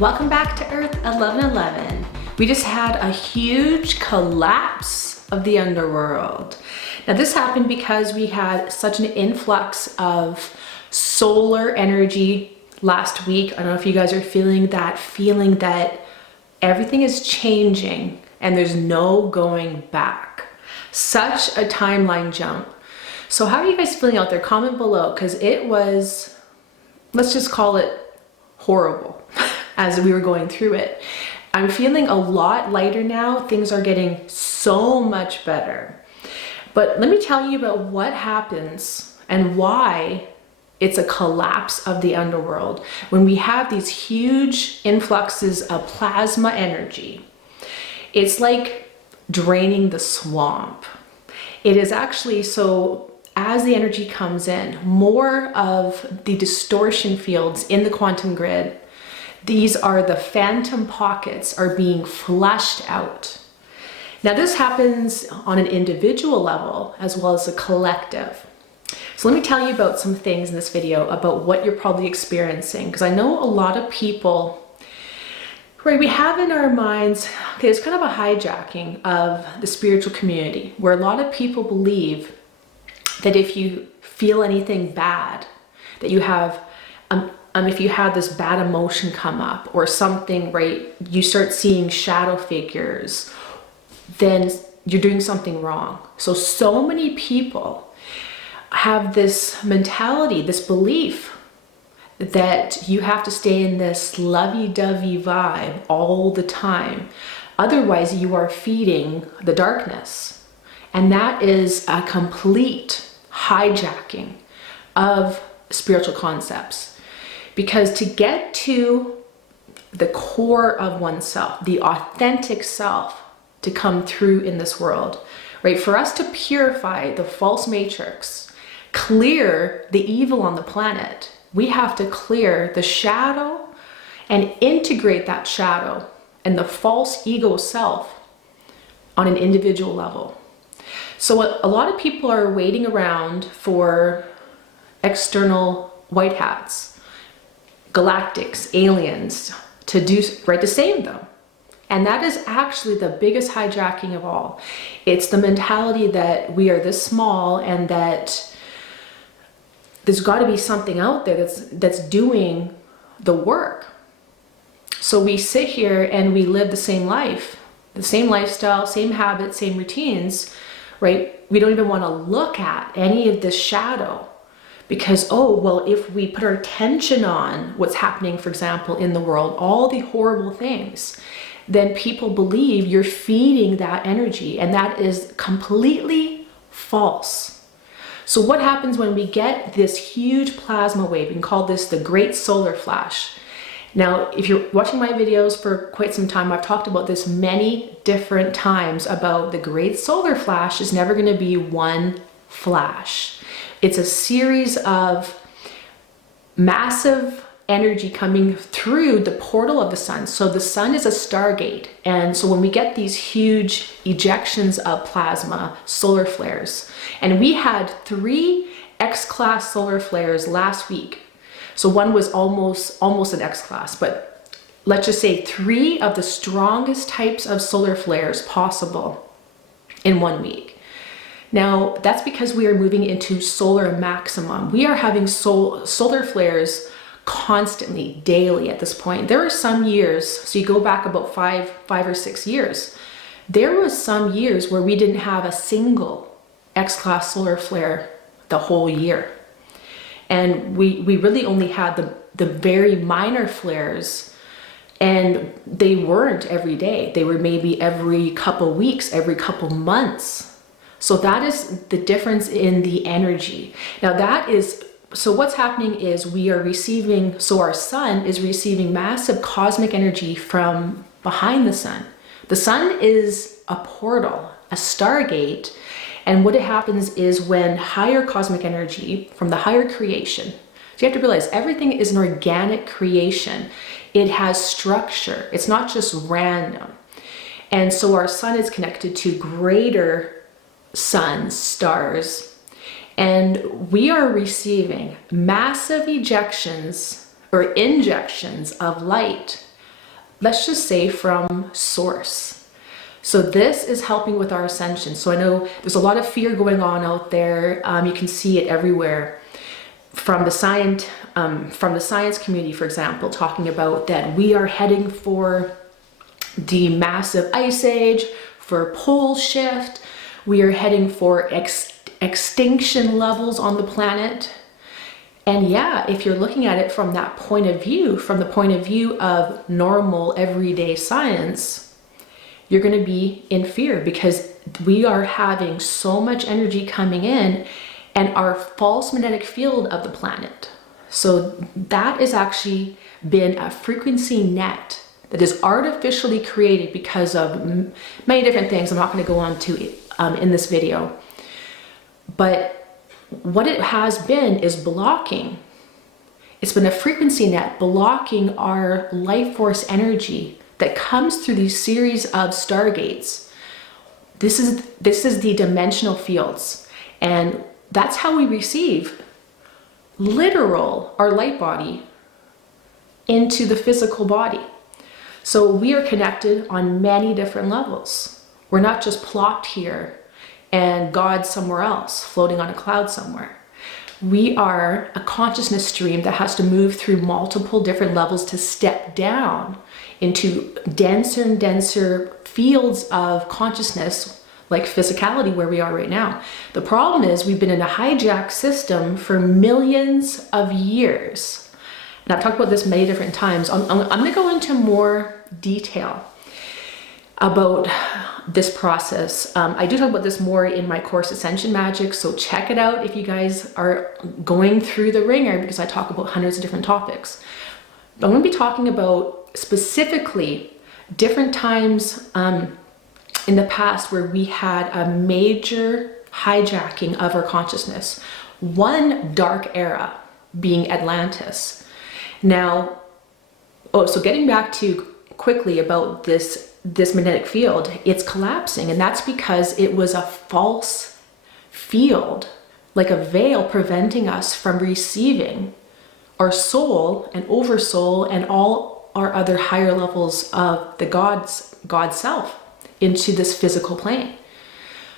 Welcome back to EARTH1111. We just had a huge collapse of the underworld. Now this happened because we had such an influx of solar energy last week. I don't know if you guys are feeling that everything is changing and there's no going back. Such a timeline jump. So how are you guys feeling out there? Comment below, because it was, let's just call it horrible as we were going through it. I'm feeling a lot lighter now. Things are getting so much better. But let me tell you about what happens and why it's a collapse of the underworld when we have these huge influxes of plasma energy. It's like draining the swamp. It is actually, so as the energy comes in, more of the distortion fields in the quantum grid, these are the phantom pockets, are being flushed out. Now this happens on an individual level as well as a collective. So let me tell you about some things in this video about what you're probably experiencing, because I know a lot of people, right, we have in our minds, okay, it's kind of a hijacking of the spiritual community where a lot of people believe that if you feel anything bad, that you have if you had this bad emotion come up or something, right, you start seeing shadow figures, then you're doing something wrong. So many people have this mentality, this belief that you have to stay in this lovey-dovey vibe all the time. Otherwise, you are feeding the darkness. And that is a complete hijacking of spiritual concepts. Because to get to the core of oneself, the authentic self, to come through in this world, right? For us to purify the false matrix, clear the evil on the planet, we have to clear the shadow and integrate that shadow and the false ego self on an individual level. So a lot of people are waiting around for external white hats, galactics, aliens, to do, right, to save them. And that is actually the biggest hijacking of all. It's the mentality that we are this small and that there's got to be something out there that's doing the work. So we sit here and we live the same life, the same lifestyle, same habits, same routines, right? We don't even want to look at any of this shadow. Because, oh, well, if we put our attention on what's happening, for example, in the world, all the horrible things, then people believe you're feeding that energy, and that is completely false. So what happens when we get this huge plasma wave? We can call this the Great Solar Flash. Now, if you're watching my videos for quite some time, I've talked about this many different times about the Great Solar Flash is never going to be one flash. It's a series of massive energy coming through the portal of the sun. So the sun is a stargate. And so when we get these huge ejections of plasma, solar flares, and we had 3 X-class solar flares last week. So one was almost an X-class, but let's just say 3 of the strongest types of solar flares possible in 1 week. Now, that's because we are moving into solar maximum. We are having solar flares constantly, daily at this point. There are some years, so you go back about five or 6 years, there was some years where we didn't have a single X-class solar flare the whole year. And we really only had the very minor flares, and they weren't every day. They were maybe every couple weeks, every couple months. So that is the difference in the energy. Now so what's happening is we are receiving, so our sun is receiving massive cosmic energy from behind the sun. The sun is a portal, a stargate, and what happens is when higher cosmic energy from the higher creation, so you have to realize everything is an organic creation. It has structure. It's not just random. And so our sun is connected to greater suns, stars, and we are receiving massive ejections or injections of light let's just say from source. So this is helping with our ascension. So I know there's a lot of fear going on out there. You can see it everywhere from the science community, for example, talking about that we are heading for the massive ice age, for pole shift. We are heading for extinction levels on the planet. And yeah, if you're looking at it from that point of view, from the point of view of normal everyday science, you're going to be in fear because we are having so much energy coming in and our false magnetic field of the planet. So that has actually been a frequency net that is artificially created because of many different things I'm not going to go on to in this video. But what it has been is blocking. It's been a frequency net blocking our life force energy that comes through these series of stargates. This is the dimensional fields, and that's how we receive our light body into the physical body. So we are connected on many different levels. We're not just plopped here and God somewhere else, floating on a cloud somewhere. We are a consciousness stream that has to move through multiple different levels to step down into denser and denser fields of consciousness, like physicality, where we are right now. The problem is we've been in a hijacked system for millions of years. And I've talked about this many different times. I'm going to go into more detail about this process. I do talk about this more in my course Ascension Magic, so check it out if you guys are going through the ringer, because I talk about hundreds of different topics. I'm going to be talking about specifically different times in the past where we had a major hijacking of our consciousness. One dark era being Atlantis. Now, so getting back to quickly about this magnetic field, it's collapsing, and that's because it was a false field, like a veil preventing us from receiving our soul and oversoul and all our other higher levels of the God self into this physical plane.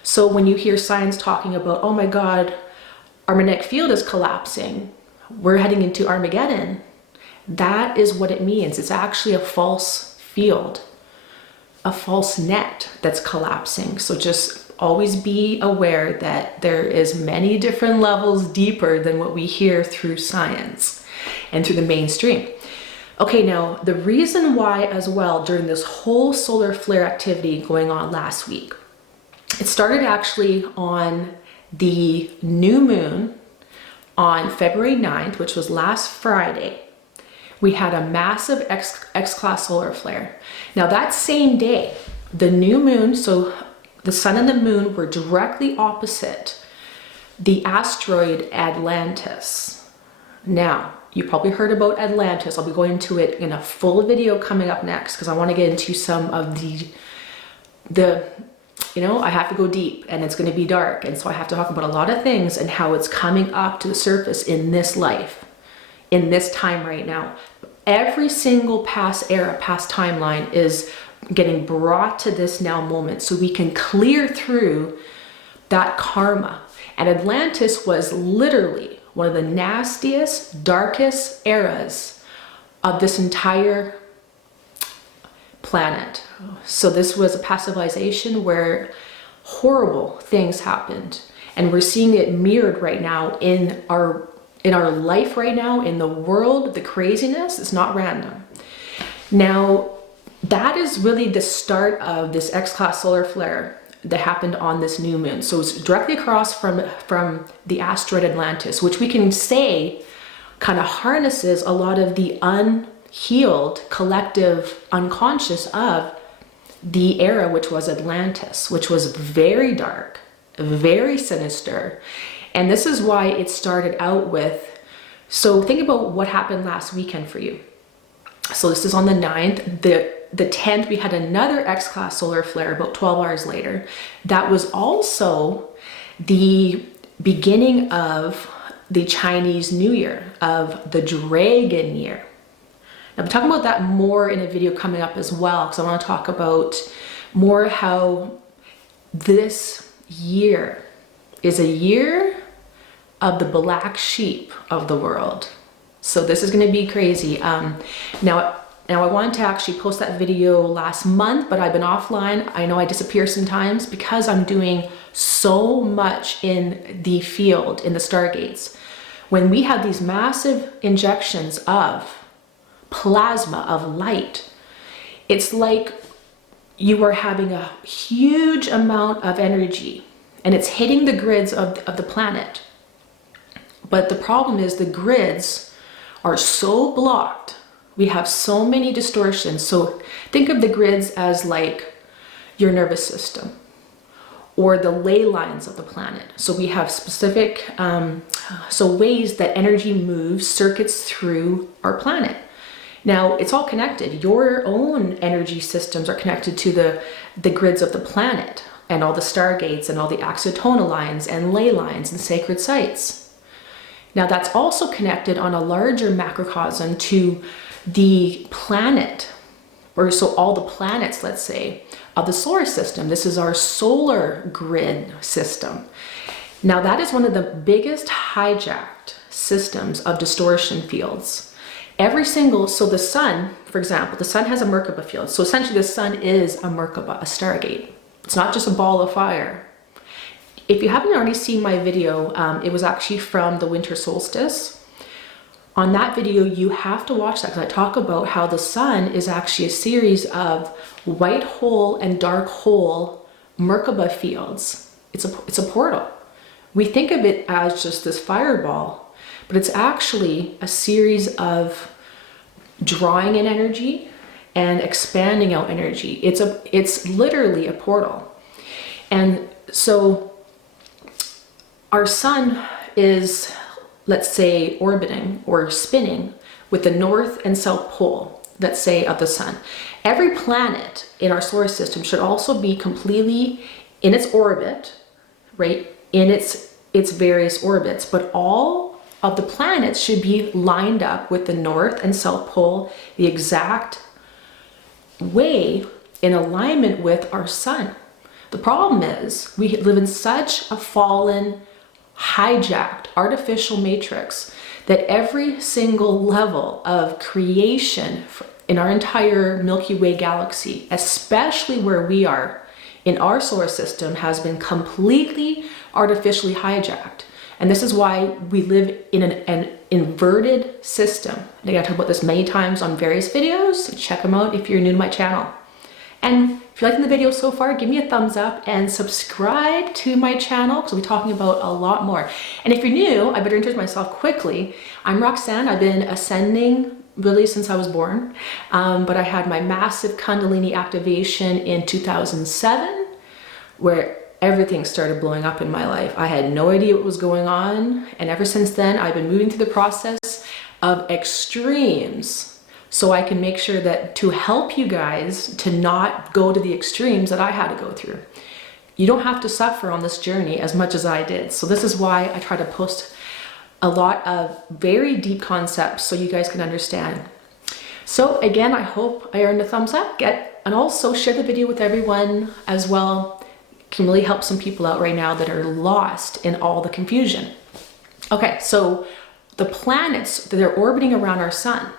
So when you hear science talking about, oh my God, our magnetic field is collapsing, we're heading into Armageddon, that is what it means. It's actually a false field, a false net that's collapsing. So just always be aware that there is many different levels deeper than what we hear through science and through the mainstream. Okay, now the reason why as well during this whole solar flare activity going on last week, it started actually on the new moon on February 9th, which was last Friday. We had a massive X-class solar flare. Now that same day, the new moon, so the sun and the moon were directly opposite the asteroid Atlantis. Now, you probably heard about Atlantis. I'll be going into it in a full video coming up next because I want to get into some of the I have to go deep and it's going to be dark. And so I have to talk about a lot of things and how it's coming up to the surface in this life, in this time right now. Every single past era, past timeline is getting brought to this now moment so we can clear through that karma. And Atlantis was literally one of the nastiest, darkest eras of this entire planet. So this was a past civilization where horrible things happened, and we're seeing it mirrored right now in our life right now, in the world. The craziness is not random. Now, that is really the start of this X-class solar flare that happened on this new moon. So it's directly across from the asteroid Atlantis, which we can say kind of harnesses a lot of the unhealed collective unconscious of the era, which was Atlantis, which was very dark, very sinister. And this is why it started out with, so think about what happened last weekend for you. So this is on the 9th. The 10th, we had another X-class solar flare about 12 hours later. That was also the beginning of the Chinese New Year, of the Dragon Year. I'm talking about that more in a video coming up as well, because I want to talk about more how this year is a year of the black sheep of the world. So this is going to be crazy. Now I wanted to actually post that video last month, but I've been offline. I know I disappear sometimes because I'm doing so much in the field, in the stargates. When we have these massive injections of plasma, of light, it's like you are having a huge amount of energy and it's hitting the grids of the planet. But the problem is the grids are so blocked. We have so many distortions. So think of the grids as like your nervous system or the ley lines of the planet. So we have specific ways that energy moves, circuits through our planet. Now it's all connected. Your own energy systems are connected to the grids of the planet and all the stargates and all the axiatonal lines and ley lines and sacred sites. Now that's also connected on a larger macrocosm to the planet, or so all the planets, let's say, of the solar system. This is our solar grid system. Now that is one of the biggest hijacked systems of distortion fields. So the sun, for example, the sun has a MERKABA field. So essentially the sun is a MERKABA, a stargate. It's not just a ball of fire. If you haven't already seen my video, it was actually from the winter solstice. On that video, you have to watch that because I talk about how the sun is actually a series of white hole and dark hole MERKABA fields. It's a portal. We think of it as just this fireball, but it's actually a series of drawing in energy and expanding out energy. It's literally a portal. And so our sun is, let's say, orbiting or spinning with the north and south pole, let's say, of the sun. Every planet in our solar system should also be completely in its orbit, right? In its various orbits, but all of the planets should be lined up with the north and south pole the exact way in alignment with our sun. The problem is we live in such a fallen, hijacked, artificial matrix that every single level of creation in our entire Milky Way galaxy, especially where we are in our solar system, has been completely artificially hijacked. And this is why we live in an inverted system. And I talk about this many times on various videos. Check them out if you're new to my channel. And if you're liking the video so far, give me a thumbs up and subscribe to my channel because we'll be talking about a lot more. And if you're new, I better introduce myself quickly. I'm Roxanne. I've been ascending really since I was born, but I had my massive Kundalini activation in 2007, where everything started blowing up in my life. I had no idea what was going on, and ever since then, I've been moving through the process of extremes so I can make sure that to help you guys to not go to the extremes that I had to go through. You don't have to suffer on this journey as much as I did. So this is why I try to post a lot of very deep concepts so you guys can understand. So again, I hope I earned a thumbs up. And also share the video with everyone as well. It can really help some people out right now that are lost in all the confusion. Okay, so the planets that are orbiting around our sun,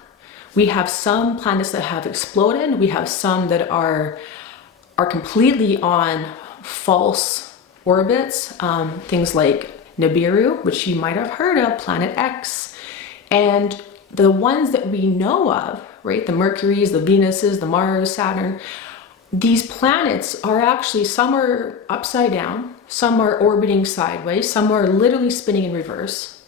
we have some planets that have exploded. We have some that are completely on false orbits. Things like Nibiru, which you might have heard of, Planet X. And the ones that we know of, right, the Mercuries, the Venuses, the Mars, Saturn, these planets are actually, some are upside down, some are orbiting sideways, some are literally spinning in reverse.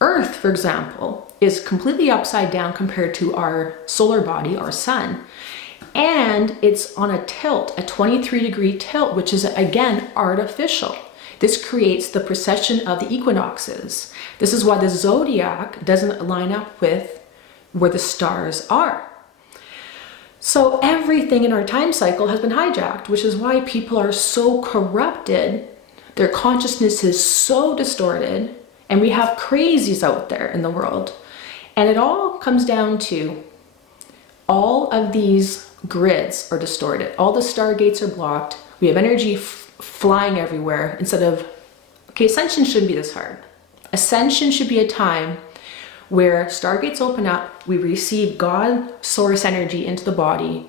Earth, for example, is completely upside down compared to our solar body, our sun. And it's on a tilt, a 23-degree tilt, which is, again, artificial. This creates the precession of the equinoxes. This is why the zodiac doesn't line up with where the stars are. So everything in our time cycle has been hijacked, which is why people are so corrupted. Their consciousness is so distorted, and we have crazies out there in the world. And it all comes down to all of these grids are distorted. All the stargates are blocked. We have energy flying everywhere instead of, okay, ascension shouldn't be this hard. Ascension should be a time where stargates open up, we receive God source energy into the body.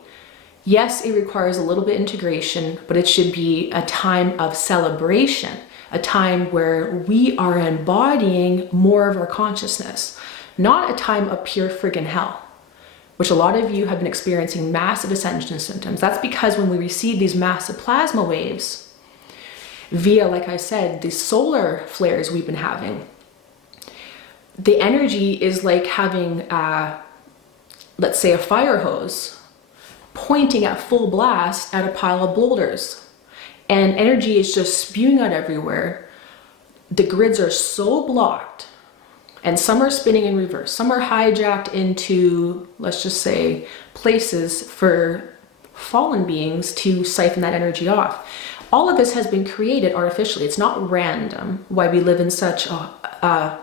Yes, it requires a little bit of integration, but it should be a time of celebration, a time where we are embodying more of our consciousness, not a time of pure friggin' hell, which a lot of you have been experiencing massive ascension symptoms. That's because when we receive these massive plasma waves via, like I said, the solar flares we've been having, the energy is like having, let's say, a fire hose pointing at full blast at a pile of boulders. And energy is just spewing out everywhere. The grids are so blocked, and some are spinning in reverse. Some are hijacked into, let's just say, places for fallen beings to siphon that energy off. All of this has been created artificially. It's not random why we live in such a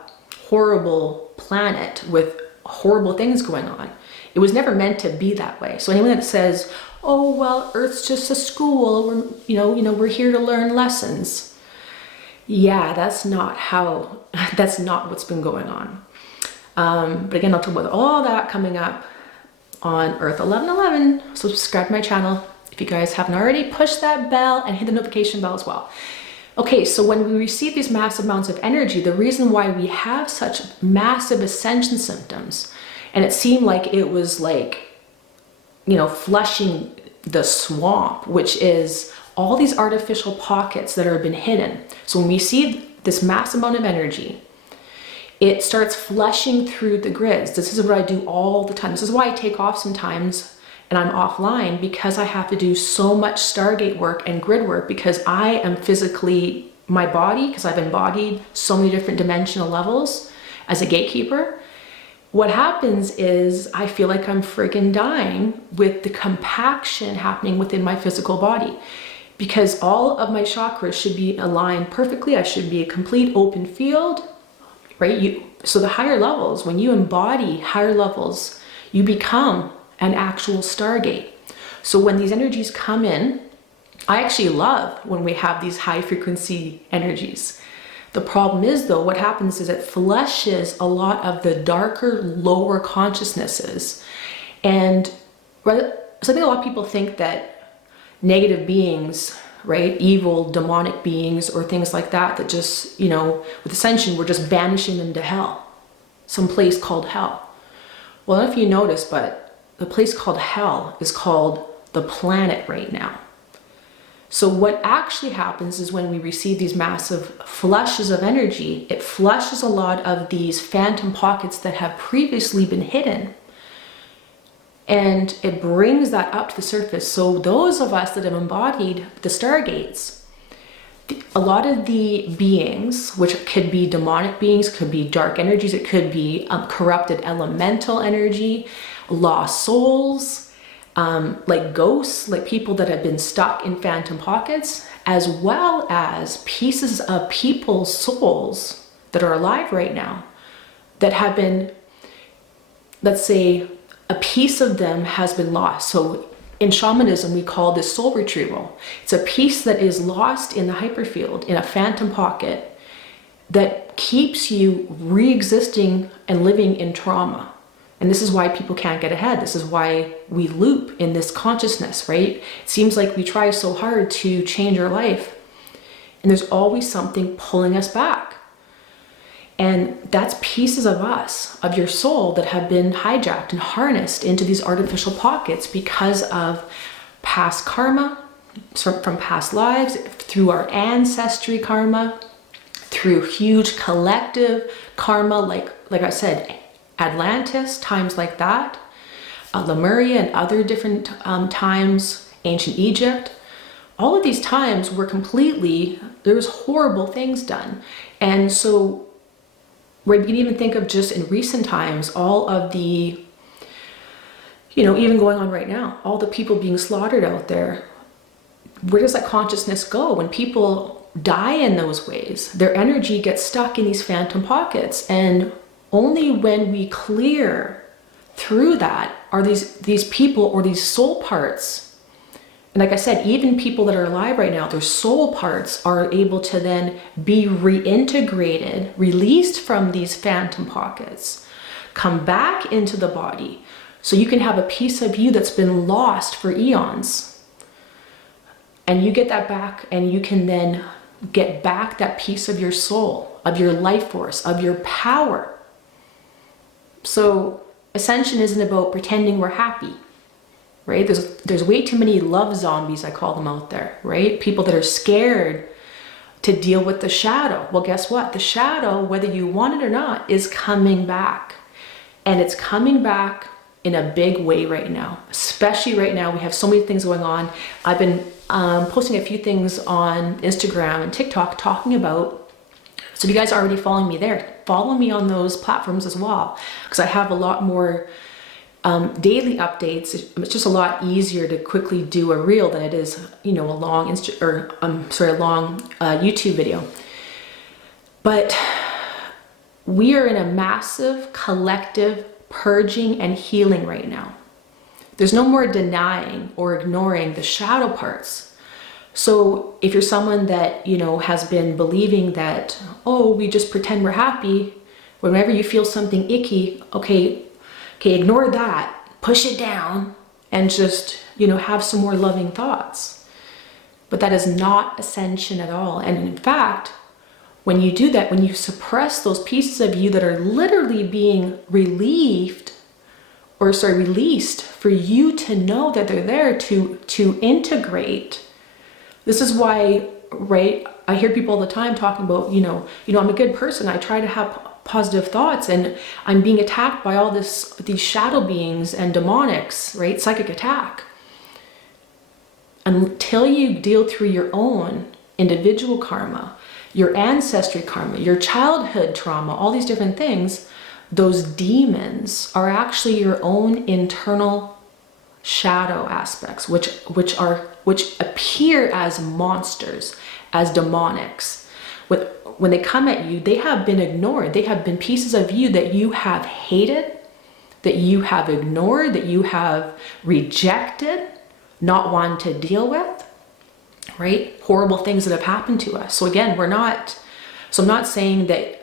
horrible planet with horrible things going on. It was never meant to be that way. So anyone that says, oh, well, Earth's just a school, we're here to learn lessons. Yeah, that's not what's been going on. But again, I'll talk about all that coming up on EARTH1111. So subscribe to my channel. If you guys haven't already, push that bell and hit the notification bell as well. Okay, so when we receive these massive amounts of energy, the reason why we have such massive ascension symptoms, and it seemed like it was like, flushing the swamp, which is all these artificial pockets that have been hidden. So when we see this massive amount of energy, it starts flushing through the grids. This is what I do all the time. This is why I take off sometimes and I'm offline, because I have to do so much Stargate work and grid work, because I am physically, my body, because I've embodied so many different dimensional levels as a gatekeeper. What happens is I feel like I'm freaking dying with the compaction happening within my physical body, because all of my chakras should be aligned perfectly. I should be a complete open field, right? So the higher levels, when you embody higher levels, you become an actual Stargate. So when these energies come in, I actually love when we have these high frequency energies. The problem is though, what happens is it flushes a lot of the darker, lower consciousnesses. And so I think a lot of people think that negative beings, right, evil, demonic beings or things like that, that just, with ascension, we're just banishing them to hell, some place called hell. Well, I don't know if you notice, but the place called hell is called the planet right now. So what actually happens is when we receive these massive flushes of energy, it flushes a lot of these phantom pockets that have previously been hidden. And it brings that up to the surface. So those of us that have embodied the Stargates, a lot of the beings, which could be demonic beings, could be dark energies, it could be corrupted elemental energy, lost souls, like ghosts, like people that have been stuck in phantom pockets, as well as pieces of people's souls that are alive right now that have been, let's say, a piece of them has been lost. So in shamanism, we call this soul retrieval. It's a piece that is lost in the hyperfield, in a phantom pocket, that keeps you re-existing and living in trauma. And this is why people can't get ahead. This is why we loop in this consciousness, right? It seems like we try so hard to change our life, and there's always something pulling us back. And that's pieces of us, of your soul, that have been hijacked and harnessed into these artificial pockets because of past karma, from past lives, through our ancestry karma, through huge collective karma, like I said, Atlantis, times like that, Lemuria and other different times, ancient Egypt. All of these times were there was horrible things done. And so we can even think of just in recent times, all of the, even going on right now, all the people being slaughtered out there. Where does that consciousness go? When people die in those ways, their energy gets stuck in these phantom pockets. And only when we clear through that are these people or these soul parts. And like I said, even people that are alive right now, their soul parts are able to then be reintegrated, released from these phantom pockets, come back into the body. So you can have a piece of you that's been lost for eons. And you get that back, and you can then get back that piece of your soul, of your life force, of your power. So ascension isn't about pretending we're happy, right? There's way too many love zombies, I call them, out there, right? People that are scared to deal with the shadow. Well, guess what? The shadow, whether you want it or not, is coming back. And it's coming back in a big way right now. Especially right now, we have so many things going on. I've been posting a few things on Instagram and TikTok talking about, so if you guys are already following me there, follow me on those platforms as well, because I have a lot more daily updates. It's just a lot easier to quickly do a reel than it is, you know, a long YouTube video. But we are in a massive collective purging and healing right now. There's no more denying or ignoring the shadow parts. So if you're someone that, you know, has been believing that, oh, we just pretend we're happy, whenever you feel something icky, okay, ignore that, push it down, and just, you know, have some more loving thoughts. But that is not ascension at all. And in fact, when you do that, when you suppress those pieces of you that are literally being released for you to know that they're there to integrate. This is why, right, I hear people all the time talking about, you know, I'm a good person. I try to have positive thoughts, and I'm being attacked by all these shadow beings and demonics, right? Psychic attack. Until you deal through your own individual karma, your ancestry karma, your childhood trauma, all these different things, those demons are actually your own internal shadow aspects, which appear as monsters, as demonics. When they come at you, they have been ignored. They have been pieces of you that you have hated, that you have ignored, that you have rejected, not wanted to deal with, right? Horrible things that have happened to us. So again, I'm not saying that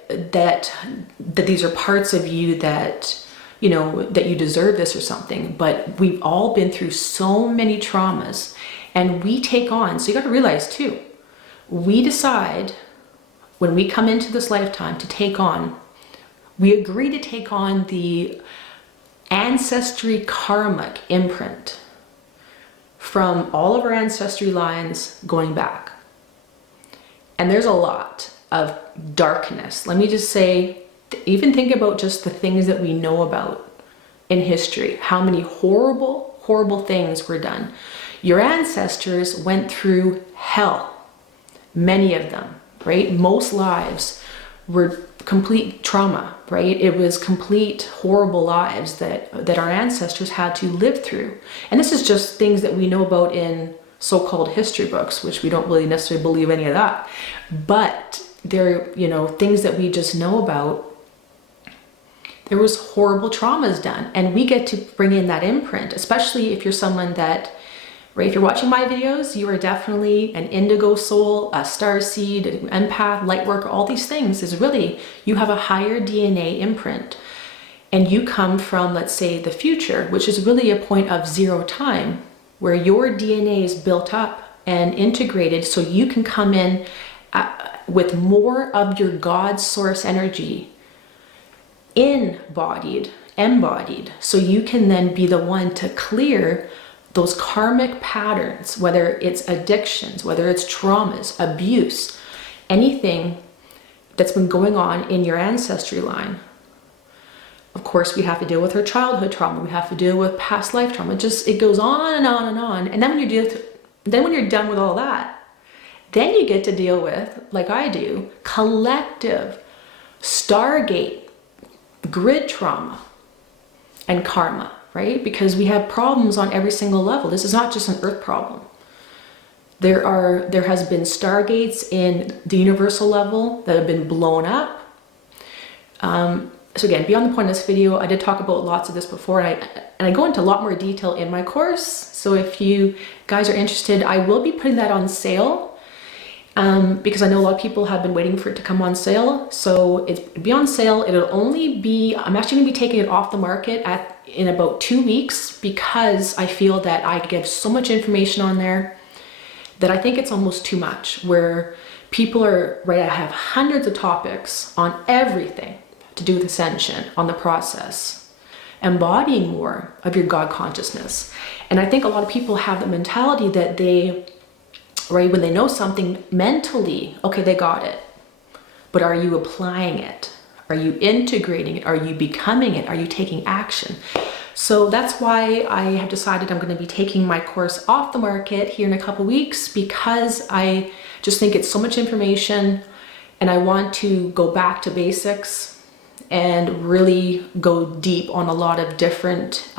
these are parts of you that, you know, that you deserve this or something, but we've all been through so many traumas, and we take on, so you got to realize too, we decide when we come into this lifetime to take on, we agree to take on the ancestry karmic imprint from all of our ancestry lines going back. And there's a lot of darkness. Let me just say, even think about just the things that we know about in history, how many horrible, horrible things were done. Your ancestors went through hell, many of them, right? Most lives were complete trauma, right? It was complete horrible lives that our ancestors had to live through. And this is just things that we know about in so-called history books, which we don't really necessarily believe any of that. But they're, you know, things that we just know about. There was horrible traumas done, and we get to bring in that imprint, especially if you're someone that, right, if you're watching my videos, you are definitely an indigo soul, a starseed, an empath, light worker, all these things is really, you have a higher DNA imprint, and you come from, let's say, the future, which is really a point of zero time, where your DNA is built up and integrated so you can come in with more of your God source energy embodied, so you can then be the one to clear those karmic patterns, whether it's addictions, whether it's traumas, abuse, anything that's been going on in your ancestry line. Of course, we have to deal with our childhood trauma. We have to deal with past life trauma. It goes on and on and on. And then when you're done with all that, then you get to deal with, like I do, collective Stargate grid trauma and karma, right? Because we have problems on every single level. This is not just an earth problem. There has been stargates in the universal level that have been blown up. So again, beyond the point of this video, I did talk about lots of this before, and I go into a lot more detail in my course. So if you guys are interested, I will be putting that on sale because I know a lot of people have been waiting for it to come on sale. So it'll be on sale. It'll only be, I'm actually gonna be taking it off the market in about 2 weeks because I feel that I give so much information on there that I think it's almost too much, where people are, right, I have hundreds of topics on everything to do with ascension, on the process, embodying more of your God consciousness. And I think a lot of people have the mentality that they, right, when they know something mentally, okay, they got it. But are you applying it? Are you integrating it? Are you becoming it? Are you taking action? So that's why I have decided I'm going to be taking my course off the market here in a couple weeks, because I just think it's so much information and I want to go back to basics and really go deep on a lot of different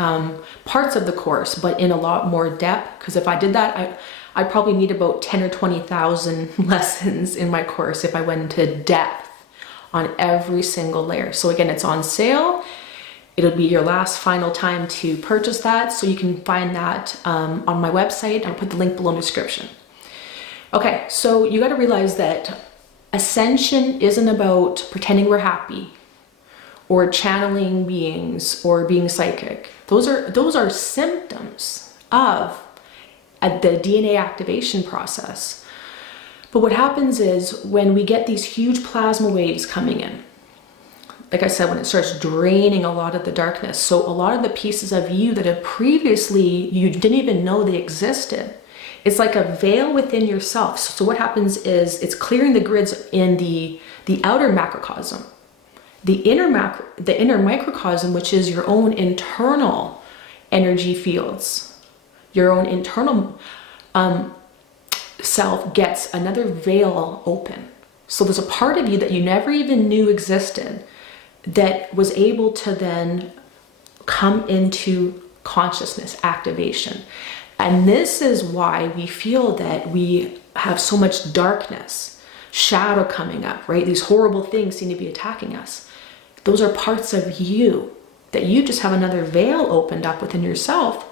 parts of the course, but in a lot more depth. Because if I did that, I probably need about 10 or 20,000 lessons in my course if I went into depth on every single layer. So again, it's on sale. It'll be your last final time to purchase that. So you can find that on my website. I'll put the link below in the description. Okay, so you got to realize that ascension isn't about pretending we're happy or channeling beings or being psychic. Those are symptoms of the DNA activation process. But what happens is when we get these huge plasma waves coming in, like I said, when it starts draining a lot of the darkness, so a lot of the pieces of you that have previously, you didn't even know they existed. It's like a veil within yourself. So what happens is it's clearing the grids in the outer macrocosm. The inner microcosm, which is your own internal energy fields, your own internal self, gets another veil open. So there's a part of you that you never even knew existed that was able to then come into consciousness activation. And this is why we feel that we have so much darkness, shadow coming up, right? These horrible things seem to be attacking us. Those are parts of you that you just have another veil opened up within yourself,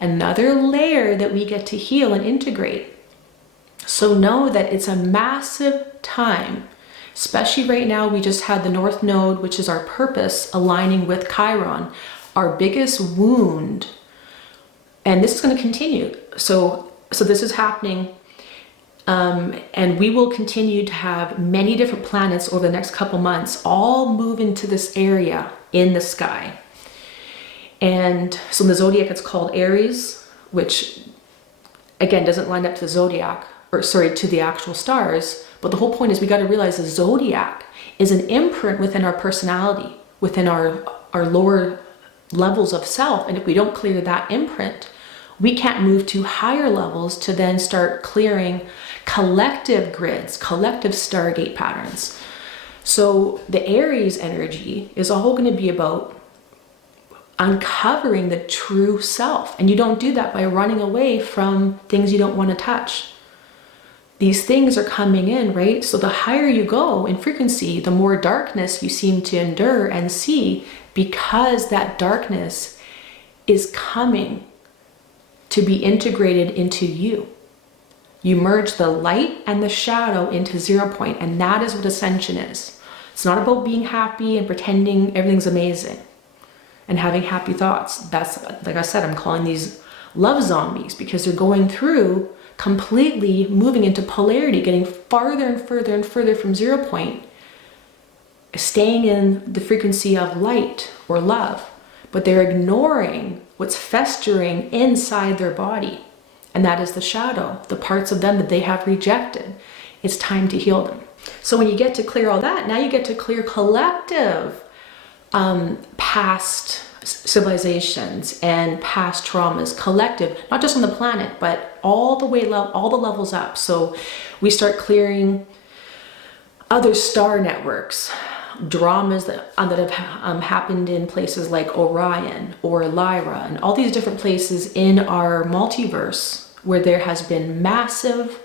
another layer that we get to heal and integrate. So know that it's a massive time, especially right now. We just had the North Node, which is our purpose, aligning with Chiron, our biggest wound. And this is going to continue. So this is happening. And we will continue to have many different planets over the next couple months, all move into this area in the sky. And so in the zodiac, it's called Aries, which again doesn't line up to the zodiac, or sorry, to the actual stars. But the whole point is we got to realize the zodiac is an imprint within our personality, within our lower levels of self. And if we don't clear that imprint, we can't move to higher levels to then start clearing collective grids, collective stargate patterns. So the Aries energy is all going to be about uncovering the true self. And you don't do that by running away from things you don't want to touch. These things are coming in, right? So the higher you go in frequency, the more darkness you seem to endure and see, because that darkness is coming to be integrated into you. You merge the light and the shadow into 0 point, and that is what ascension is. It's not about being happy and pretending everything's amazing and having happy thoughts. That's, like I said, I'm calling these love zombies, because they're going through completely moving into polarity, getting farther and further and further from 0 point, staying in the frequency of light or love, but they're ignoring what's festering inside their body. And that is the shadow, the parts of them that they have rejected. It's time to heal them. So when you get to clear all that, now you get to clear collective past civilizations and past traumas, collective, not just on the planet, but all the way, all the levels up. So we start clearing other star networks, dramas that have happened in places like Orion or Lyra, and all these different places in our multiverse where there has been massive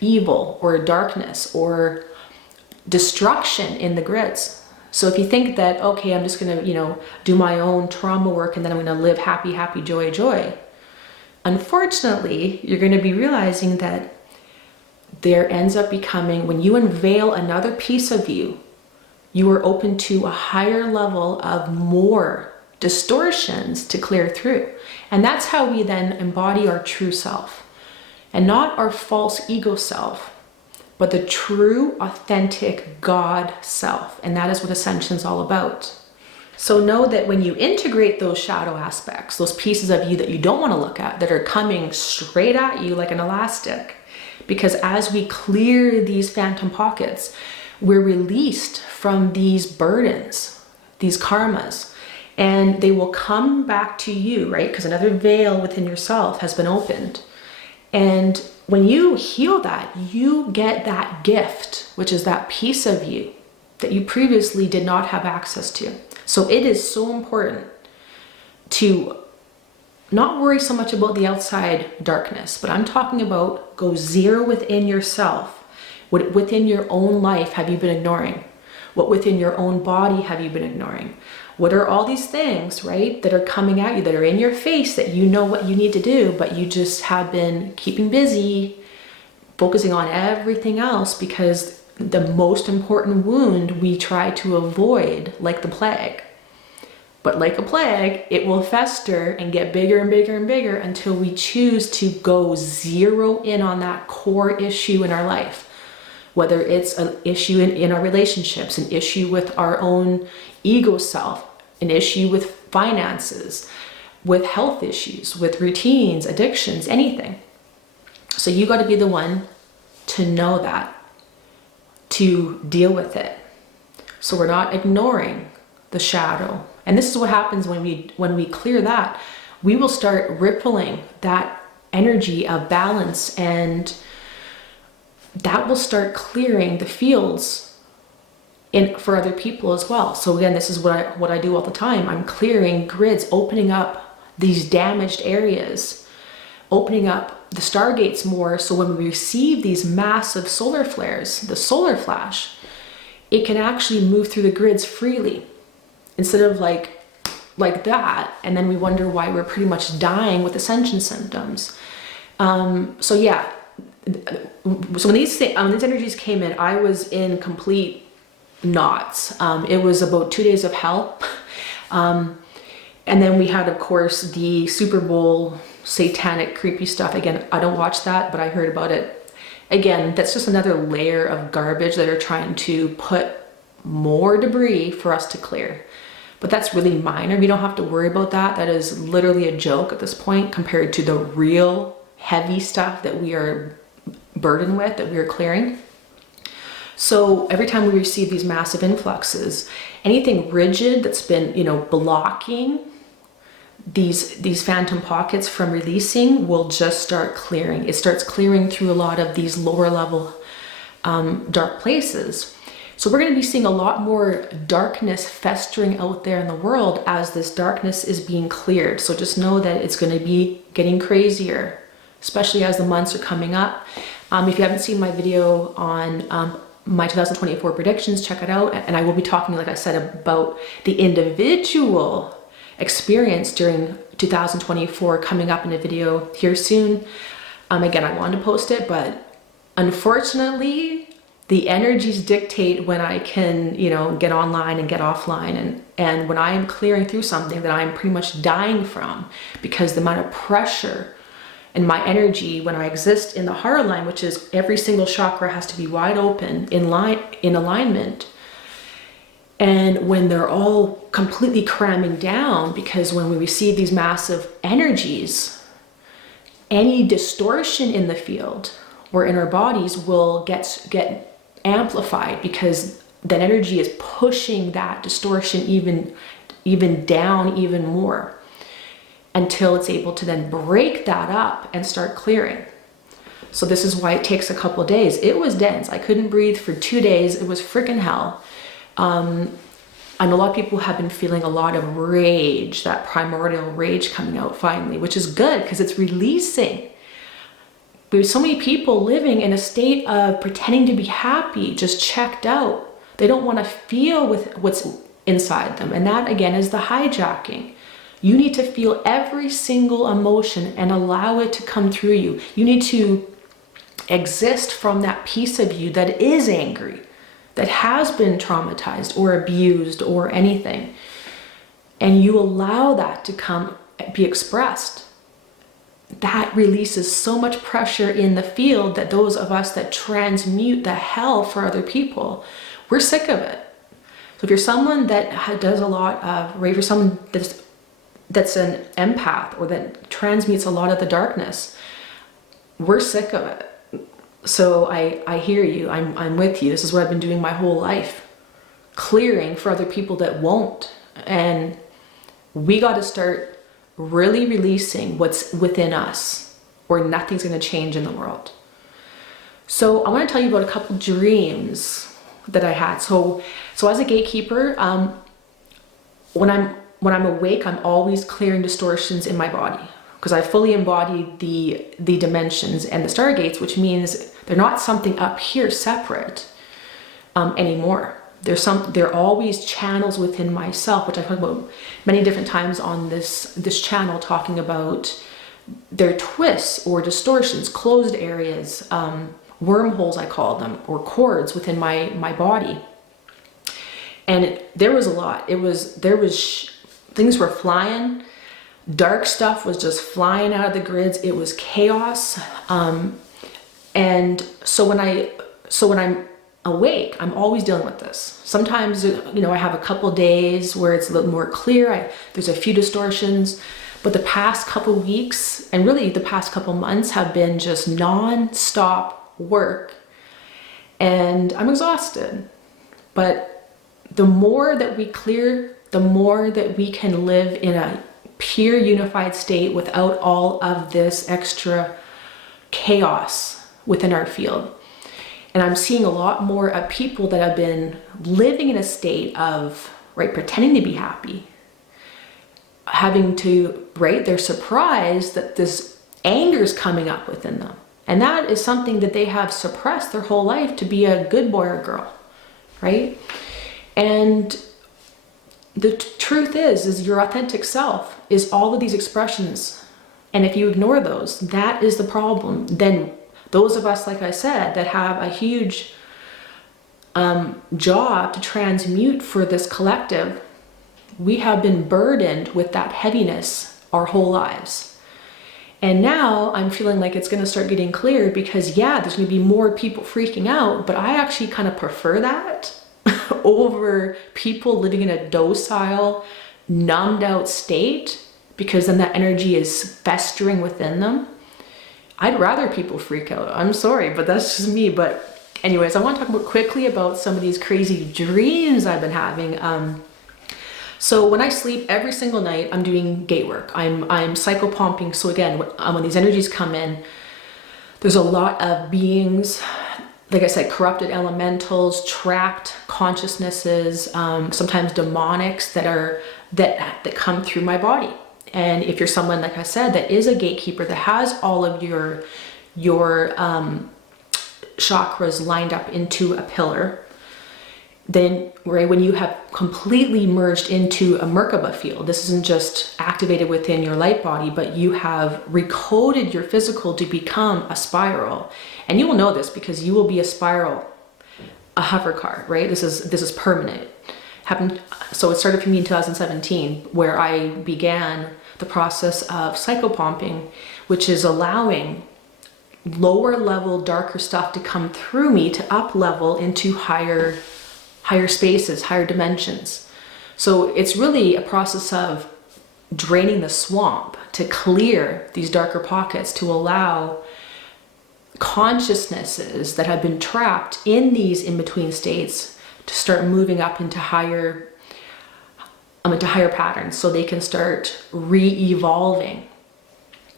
evil or darkness or destruction in the grids. So if you think that, okay, I'm just gonna, do my own trauma work and then I'm gonna live happy, happy, joy, joy. Unfortunately, you're gonna be realizing that there ends up becoming, when you unveil another piece of you, you are open to a higher level of more distortions to clear through. And that's how we then embody our true self. And not our false ego self, but the true, authentic God self. And that is what Ascension is all about. So know that when you integrate those shadow aspects, those pieces of you that you don't want to look at, that are coming straight at you like an elastic, because as we clear these phantom pockets, we're released from these burdens, these karmas, and they will come back to you, right? Because another veil within yourself has been opened. And when you heal that, you get that gift, which is that piece of you that you previously did not have access to. So it is so important to not worry so much about the outside darkness, but I'm talking about go zero within yourself. What within your own life have you been ignoring? What within your own body have you been ignoring? What are all these things, right, that are coming at you, that are in your face, that you know what you need to do, but you just have been keeping busy, focusing on everything else, because the most important wound we try to avoid like the plague. But like a plague, it will fester and get bigger and bigger and bigger until we choose to go zero in on that core issue in our life. Whether it's an issue in our relationships, an issue with our own ego self, an issue with finances, with health issues, with routines, addictions, anything. So you got to be the one to know that, to deal with it. So we're not ignoring the shadow. And this is what happens when we clear that. We will start rippling that energy of balance, and that will start clearing the fields for other people as well. So again, this is what I do all the time. I'm clearing grids, opening up these damaged areas, opening up the stargates more, so when we receive these massive solar flares, the solar flash, it can actually move through the grids freely, instead of like that, and then we wonder why we're pretty much dying with ascension symptoms. So yeah, so when these energies came in, I was in complete knots. It was about 2 days of hell. And then we had, of course, the Super Bowl satanic creepy stuff. Again, I don't watch that, but I heard about it. Again, that's just another layer of garbage that are trying to put more debris for us to clear. But that's really minor. We don't have to worry about that. That is literally a joke at this point compared to the real heavy stuff that we are burdened with, that we are clearing. So every time we receive these massive influxes, anything rigid that's been, blocking these phantom pockets from releasing will just start clearing. It starts clearing through a lot of these lower level dark places. So we're going to be seeing a lot more darkness festering out there in the world as this darkness is being cleared. So just know that it's going to be getting crazier, especially as the months are coming up. If you haven't seen my video on my 2024 predictions, check it out. And I will be talking, like I said, about the individual experience during 2024 coming up in a video here soon. Again, I wanted to post it, but unfortunately, the energies dictate when I can, get online and get offline. And when I am clearing through something that I'm pretty much dying from, because the amount of pressure and my energy when I exist in the heart line, which is every single chakra has to be wide open in alignment. And when they're all completely cramming down, because when we receive these massive energies, any distortion in the field or in our bodies will get amplified, because that energy is pushing that distortion even down even more, until it's able to then break that up and start clearing. So this is why it takes a couple of days. It was dense. I couldn't breathe for 2 days. It was freaking hell. And a lot of people have been feeling a lot of rage, that primordial rage coming out finally, which is good because it's releasing. There's so many people living in a state of pretending to be happy, just checked out, They don't want to feel with what's inside them. And that again is the hijacking. You need to feel every single emotion and allow it to come through you. You need to exist from that piece of you that is angry, that has been traumatized or abused or anything. And you allow that to come, be expressed. That releases so much pressure in the field that those of us that transmute the hell for other people, we're sick of it. So if you're someone that does a lot of, or if you're someone that's an empath or that transmutes a lot of the darkness, we're sick of it. So I hear you, I'm with you. This is what I've been doing my whole life, clearing for other people that won't. And we got to start really releasing what's within us, or nothing's going to change in the world. So I want to tell you about a couple dreams that I had. So as a gatekeeper, when I'm awake, I'm always clearing distortions in my body, because I fully embody the dimensions and the stargates, which means they're not something up here separate anymore. They're always channels within myself, which I've talked about many different times on this channel, talking about their twists or distortions, closed areas, wormholes I call them, or cords within my body. And there was a lot. Things were flying. Dark stuff was just flying out of the grids. It was chaos. And so when I'm awake, I'm always dealing with this. Sometimes, I have a couple days where it's a little more clear. There's a few distortions, but the past couple weeks and really the past couple months have been just non-stop work, and I'm exhausted. But the more that we clear, the more that we can live in a pure unified state without all of this extra chaos within our field. And I'm seeing a lot more of people that have been living in a state of, pretending to be happy, they're surprised that this anger is coming up within them. And that is something that they have suppressed their whole life to be a good boy or girl, right? And the truth is your authentic self is all of these expressions. And if you ignore those, that is the problem. Then those of us, like I said, that have a huge job to transmute for this collective, we have been burdened with that heaviness our whole lives. And now I'm feeling like it's going to start getting clear, because there's going to be more people freaking out, but I actually kind of prefer that over people living in a docile, numbed out state, because then that energy is festering within them. I'd rather people freak out. I'm sorry, but that's just me. But anyways, I want to talk quickly about some of these crazy dreams I've been having. So when I sleep every single night, I'm doing gate work. I'm psychopumping. So again, when these energies come in, there's a lot of beings, like I said, corrupted elementals, trapped consciousnesses, sometimes demonics that come through my body. And if you're someone, like I said, that is a gatekeeper, that has all of your chakras lined up into a pillar, then when you have completely merged into a MERKABA field, this isn't just activated within your light body, but you have recoded your physical to become a spiral. And you will know this because you will be a spiral, a hover car, right? This is permanent. So it started for me in 2017, where I began the process of psychopumping, which is allowing lower level, darker stuff to come through me to up level into higher spaces, higher dimensions. So it's really a process of draining the swamp to clear these darker pockets, to allow consciousnesses that have been trapped in these in-between states to start moving up into higher patterns, so they can start re-evolving.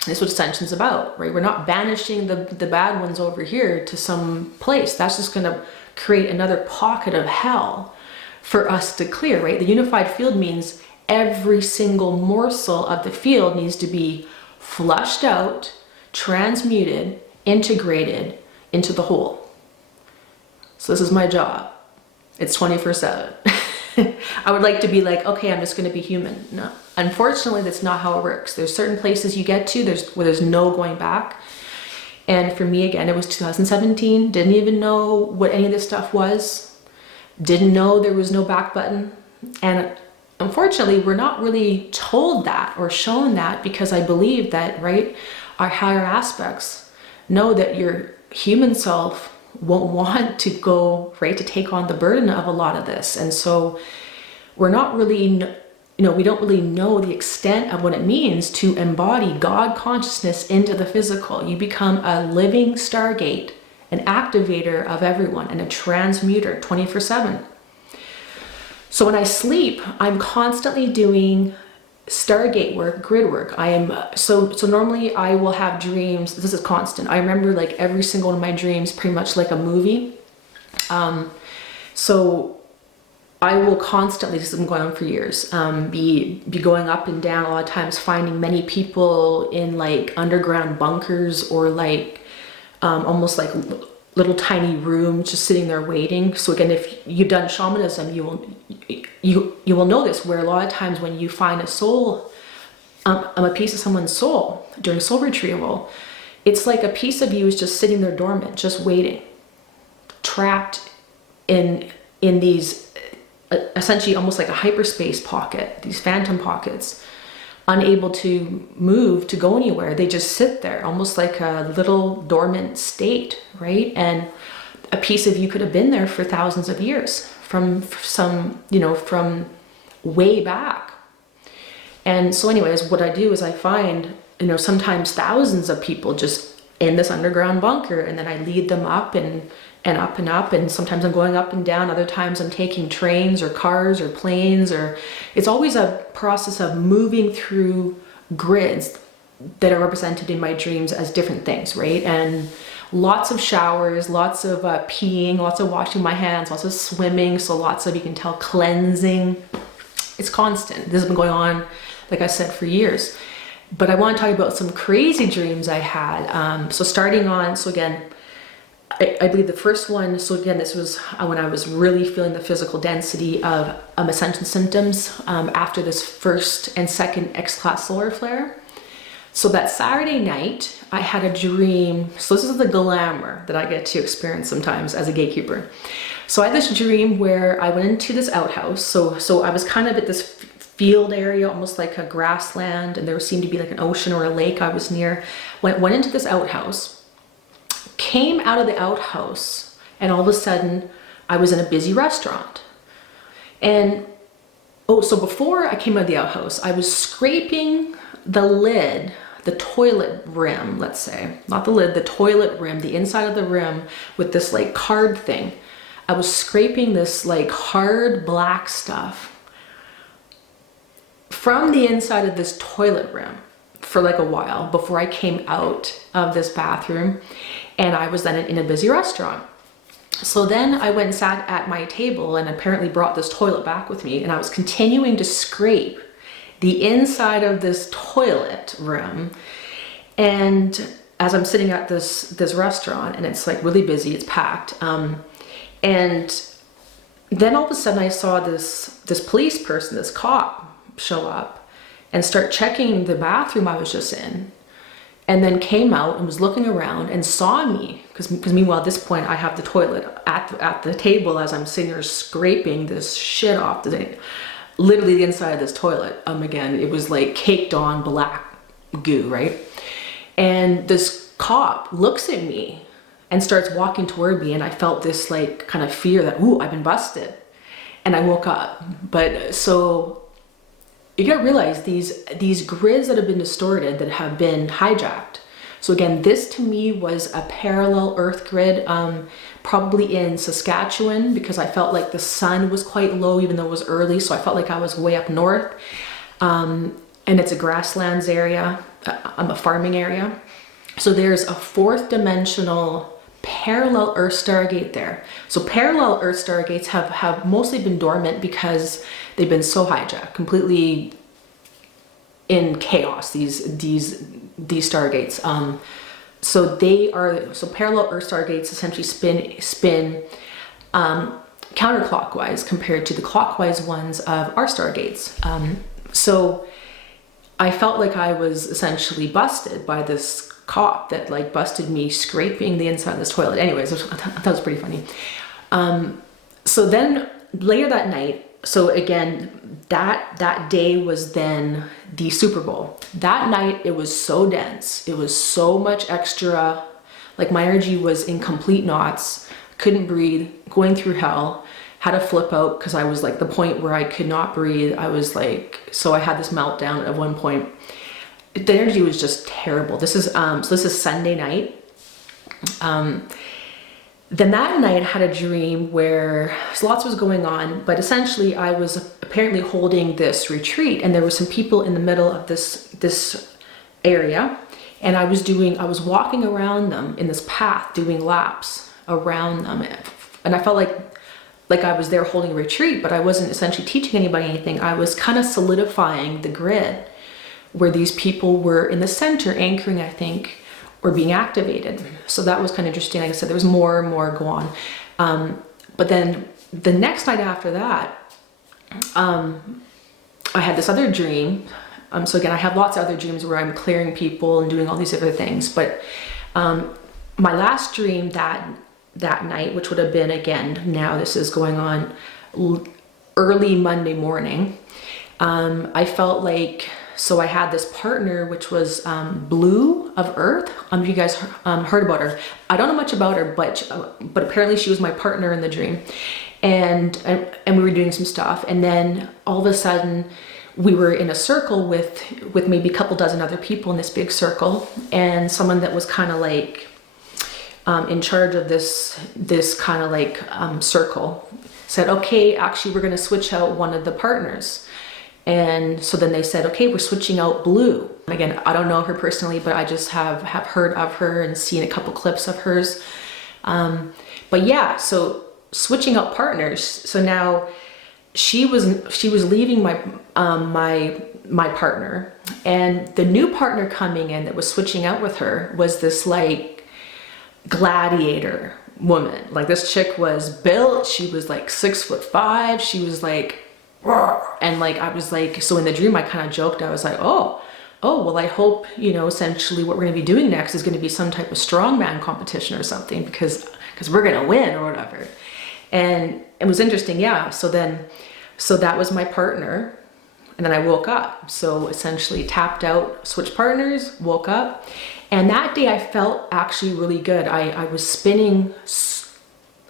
That's what Ascension's about, right? We're not banishing the bad ones over here to some place. That's just going to create another pocket of hell for us to clear, right? The unified field means every single morsel of the field needs to be flushed out, transmuted, integrated into the whole. So this is my job. It's 24/7. I would like to be like, okay, I'm just going to be human. No, unfortunately, that's not how it works. There's certain places you get to where there's no going back. And for me, again, it was 2017. Didn't even know what any of this stuff was. Didn't know there was no back button. And unfortunately, we're not really told that or shown that, because I believe that, right, our higher aspects know that your human self won't want to go, right, to take on the burden of a lot of this. And so we're not really, we don't really know the extent of what it means to embody God consciousness into the physical. You become a living stargate, an activator of everyone, and a transmuter 24/7. So when I sleep, I'm constantly doing stargate work, grid work. I am so normally I will have dreams. This is constant. I remember like every single one of my dreams pretty much like a movie. So I will constantly, this has been going on for years, be going up and down, a lot of times finding many people in like underground bunkers, or like almost like little tiny rooms just sitting there waiting. So again, if you've done shamanism, you will know this, where a lot of times when you find a soul, a piece of someone's soul during soul retrieval, it's like a piece of you is just sitting there dormant, just waiting, trapped in these essentially almost like a hyperspace pocket, these phantom pockets, unable to move, to go anywhere. They just sit there, almost like a little dormant state, right? And a piece of you could have been there for thousands of years, from from way back. And so anyways, what I do is I find, sometimes thousands of people just in this underground bunker, and then I lead them up and up and up, and sometimes I'm going up and down, other times I'm taking trains or cars or planes, or it's always a process of moving through grids that are represented in my dreams as different things, right? And lots of showers, lots of peeing, lots of washing my hands, lots of swimming, so lots of, you can tell, cleansing. It's constant. This has been going on, like I said, for years. But I want to talk about some crazy dreams I had. So again, I believe the first one, so again, this was when I was really feeling the physical density of ascension symptoms after this first and second X-class solar flare. So that Saturday night, I had a dream. So this is the glamour that I get to experience sometimes as a gatekeeper. So I had this dream where I went into this outhouse. So I was kind of at this field area, almost like a grassland, and there seemed to be like an ocean or a lake I was near. Went into this outhouse, came out of the outhouse, and all of a sudden I was in a busy restaurant. And so before I came out of the outhouse, I was scraping the lid, the toilet rim, let's say, not the lid, the toilet rim, the inside of the rim, with this like card thing. I was scraping this like hard black stuff from the inside of this toilet rim for like a while before I came out of this bathroom. And I was then in a busy restaurant. So then I went and sat at my table and apparently brought this toilet back with me, and I was continuing to scrape the inside of this toilet room. And as I'm sitting at this restaurant, and it's like really busy, it's packed. And then all of a sudden I saw this police person, this cop, show up and start checking the bathroom I was just in. And then came out and was looking around and saw me, because meanwhile at this point I have the toilet at the table as I'm sitting there scraping this shit off literally the inside of this toilet. Again, it was like caked on black goo, right? And this cop looks at me and starts walking toward me, and I felt this like kind of fear that, ooh, I've been busted. And I woke up. But so you gotta realize these grids that have been distorted, that have been hijacked. So again, this to me was a parallel earth grid, probably in Saskatchewan, because I felt like the sun was quite low even though it was early, so I felt like I was way up north. And it's a grasslands area, a farming area. So there's a fourth dimensional parallel earth stargate there. So parallel earth stargates have mostly been dormant because they've been so hijacked, completely in chaos, these stargates. So parallel earth stargates essentially spin counterclockwise compared to the clockwise ones of our stargates. So I felt like I was essentially busted by this cop that like busted me scraping the inside of this toilet. Anyways, I thought it was pretty funny. So then later that night, so again, that day was then the Super Bowl. That night, it was so dense. It was so much extra, like my energy was in complete knots, couldn't breathe, going through hell, had to flip out because I was like the point where I could not breathe. I was like, so I had this meltdown at one point. The energy was just terrible. This is Sunday night. Then that night I had a dream where lots was going on, but essentially I was apparently holding this retreat and there were some people in the middle of this area, and I was walking around them in this path doing laps around them, and I felt like I was there holding a retreat, but I wasn't essentially teaching anybody anything. I was kind of solidifying the grid where these people were in the center anchoring, I think, or being activated. So that was kind of interesting. Like I said, there was more and more go on. But then the next night after that, I had this other dream. So again, I have lots of other dreams where I'm clearing people and doing all these other things. But my last dream that night, which would have been, again, now this is going on early Monday morning, I felt like, so I had this partner, which was Blue of Earth. You guys heard about her. I don't know much about her, but apparently she was my partner in the dream, and we were doing some stuff. And then all of a sudden, we were in a circle with maybe a couple dozen other people in this big circle, and someone that was kind of like in charge of this kind of like circle said, "Okay, actually, we're going to switch out one of the partners." And so then they said, okay, we're switching out Blue. Again, I don't know her personally, but I just have heard of her and seen a couple clips of hers. But yeah, so switching out partners. So now she was leaving my partner, and the new partner coming in that was switching out with her was this like gladiator woman. Like this chick was built. She was like 6'5". She was like, and like I was like, so in the dream I kind of joked, I was like, oh well, I hope, you know, essentially what we're going to be doing next is going to be some type of strongman competition or something, because we're going to win or whatever. And it was interesting. Yeah, so that was my partner, and then I woke up, so essentially tapped out, switched partners, woke up, and that day I felt actually really good. I was spinning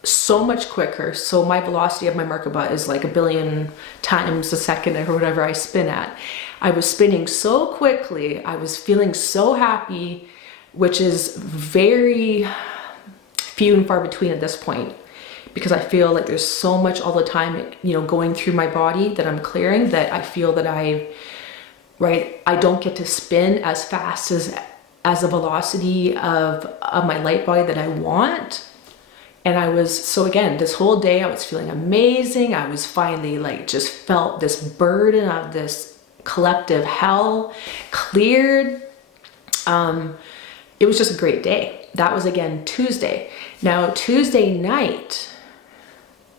so much quicker. So my velocity of my MERKABA is like 1 billion times a second or whatever I spin at. I was spinning so quickly. I was feeling so happy, which is very few and far between at this point, because I feel like there's so much all the time, you know, going through my body that I'm clearing, that I feel that I don't get to spin as fast as a velocity of my light body that I want. And I was, so again, this whole day I was feeling amazing. I was finally like, just felt this burden of this collective hell cleared. It was just a great day. That was again Tuesday. Now Tuesday night,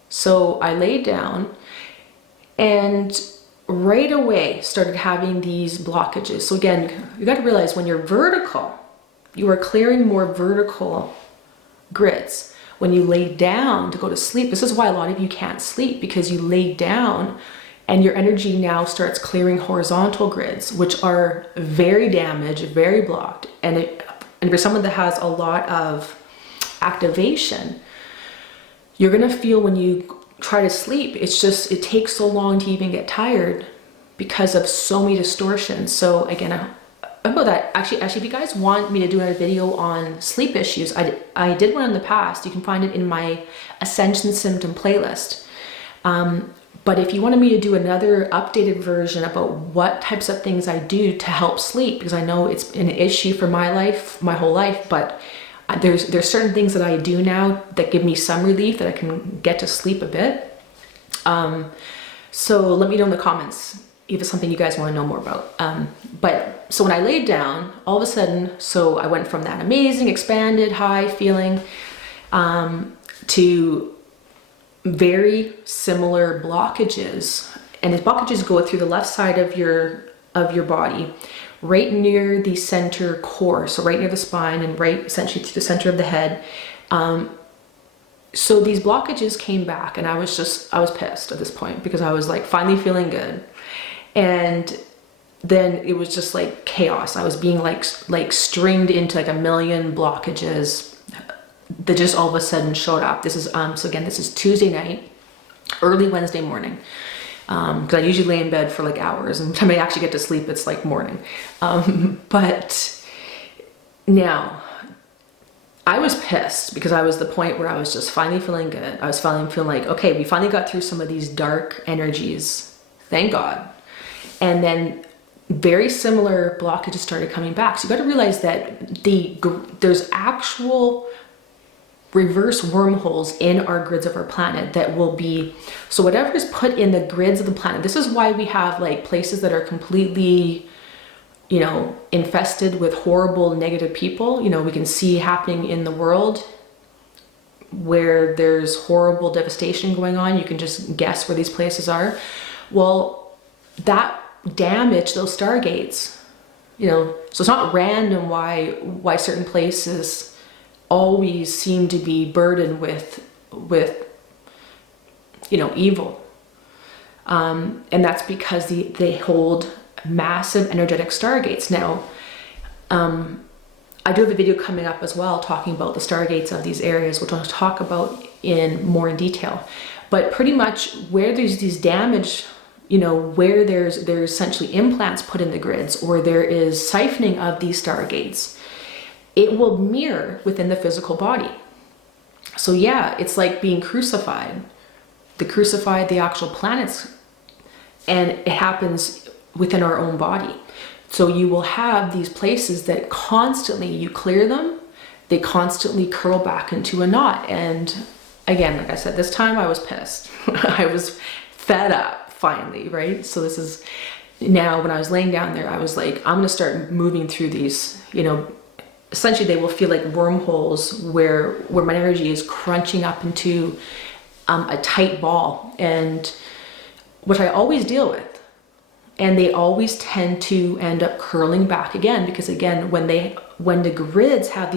so I laid down and right away started having these blockages. So again, you got to realize when you're vertical, you are clearing more vertical grids. When you lay down to go to sleep, this is why a lot of you can't sleep, because you lay down and your energy now starts clearing horizontal grids, which are very damaged, very blocked. And for someone that has a lot of activation, you're gonna feel when you try to sleep, it takes so long to even get tired because of so many distortions. So again, about that, actually, if you guys want me to do another video on sleep issues, I did one in the past. You can find it in my Ascension Symptom playlist. But if you wanted me to do another updated version about what types of things I do to help sleep, because I know it's an issue for my life, my whole life, but there's certain things that I do now that give me some relief, that I can get to sleep a bit. So let me know in the comments if it's something you guys want to know more about. But so when I laid down, all of a sudden, so I went from that amazing, expanded, high feeling to very similar blockages, and these blockages go through the left side of your body, right near the center core, so right near the spine and right essentially to the center of the head. So these blockages came back, and I was pissed at this point because I was like finally feeling good, and then it was just like chaos. I was being like stringed into like a million blockages that just all of a sudden showed up. This is so again, this is Tuesday night, early Wednesday morning, because I usually lay in bed for like hours, and by the time I actually get to sleep, it's like morning. But now I was pissed because I was the point where I was just finally feeling good. I was finally feeling like, okay, we finally got through some of these dark energies, thank God. And then very similar blockages started coming back. So you got to realize that there's actual reverse wormholes in our grids of our planet that will be, so whatever is put in the grids of the planet, this is why we have like places that are completely, you know, infested with horrible negative people. You know, we can see happening in the world where there's horrible devastation going on. You can just guess where these places are. Well, that damage, those stargates, you know, so it's not random why certain places always seem to be burdened with you know, evil, and that's because they hold massive energetic stargates. Now I do have a video coming up as well talking about the stargates of these areas, which I'll talk about more in detail. But pretty much where there's these damage, you know, where there's essentially implants put in the grids, or there is siphoning of these stargates, it will mirror within the physical body. So yeah, it's like being crucified. The actual planets, and it happens within our own body. So you will have these places that constantly, you clear them, they constantly curl back into a knot. And again, like I said, this time I was pissed. I was fed up finally, right? So this is now, when I was laying down there, I was like, I'm gonna start moving through these, you know, essentially they will feel like wormholes where my energy is crunching up into a tight ball, and which I always deal with. And they always tend to end up curling back again, because again, when the grids have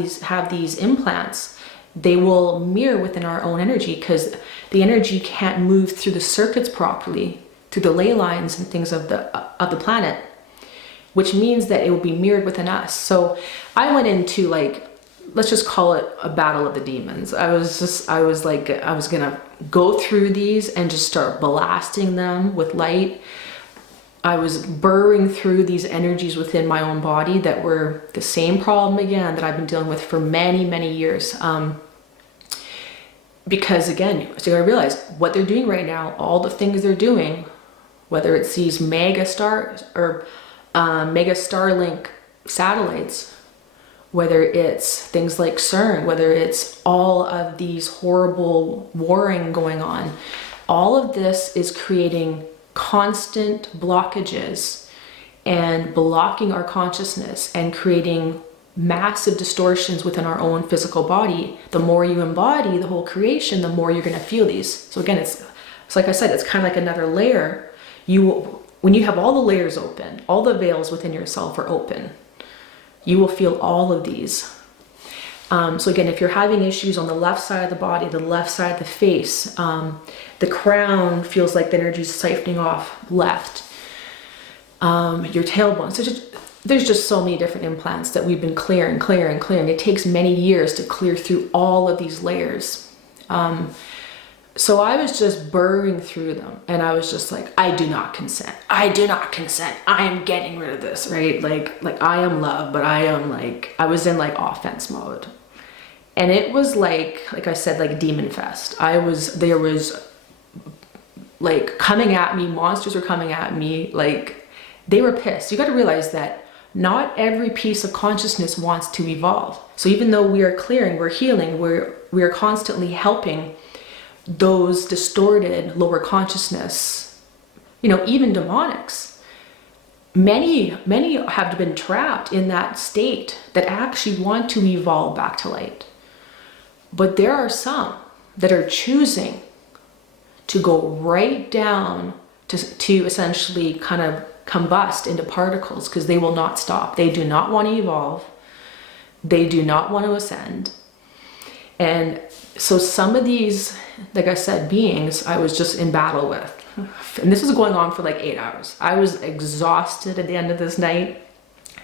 these implants, they will mirror within our own energy, because the energy can't move through the circuits properly, through the ley lines and things of the planet, which means that it will be mirrored within us. So I went into, like, let's just call it a battle of the demons. I was gonna go through these and just start blasting them with light. I was burrowing through these energies within my own body that were the same problem again that I've been dealing with for many, many years. Because again, so I realized what they're doing right now, all the things they're doing, whether it's these mega Starlink satellites, whether it's things like CERN, whether it's all of these horrible warring going on, all of this is creating constant blockages and blocking our consciousness and creating massive distortions within our own physical body. The more you embody the whole creation, the more you're going to feel these. So again, it's like I said, it's kind of like another layer. When you have all the layers open, all the veils within yourself are open, you will feel all of these. So again, if you're having issues on the left side of the body, the left side of the face, the crown feels like the energy is siphoning off left, your tailbone. So there's just so many different implants that we've been clearing. It takes many years to clear through all of these layers. So I was just burrowing through them, and I was just like, I do not consent. I am getting rid of this, right? Like I am love, but I was in like offense mode. And it was like I said, like demon fest. There was like coming at me, monsters were coming at me, like they were pissed. You got to realize that not every piece of consciousness wants to evolve. So even though we are clearing, we're healing, we are constantly helping those distorted lower consciousness, you know, even demonics. Many have been trapped in that state that actually want to evolve back to light. But there are some that are choosing to go right down to essentially kind of combust into particles, because they will not stop. They do not want to evolve. They do not want to ascend. And so some of these, like I said, beings I was just in battle with. And this was going on for like 8 hours. I was exhausted at the end of this night,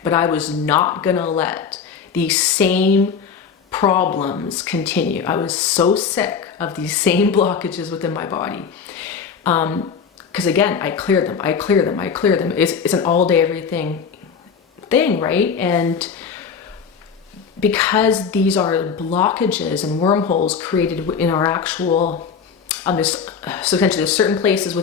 but I was not gonna let these same problems continue. I was so sick of these same blockages within my body. Because again, I clear them. It's an all day everything thing, right? And because these are blockages and wormholes created in our actual, so essentially there's certain places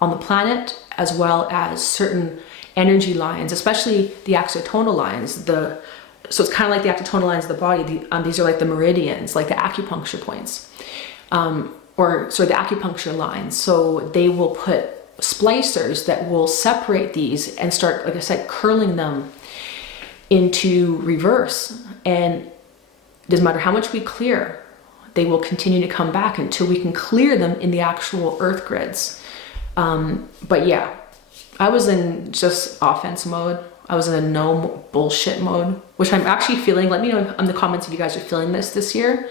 on the planet, as well as certain energy lines, especially the axotonal lines. So it's kind of like the axotonal lines of the body. These are like the meridians, like the acupuncture points, the acupuncture lines. So they will put splicers that will separate these and start, like I said, curling them into reverse. And it doesn't matter how much we clear, they will continue to come back until we can clear them in the actual earth grids. But yeah, I was in just offense mode. I was in a no bullshit mode, which I'm actually feeling. Let me know in the comments if you guys are feeling this year.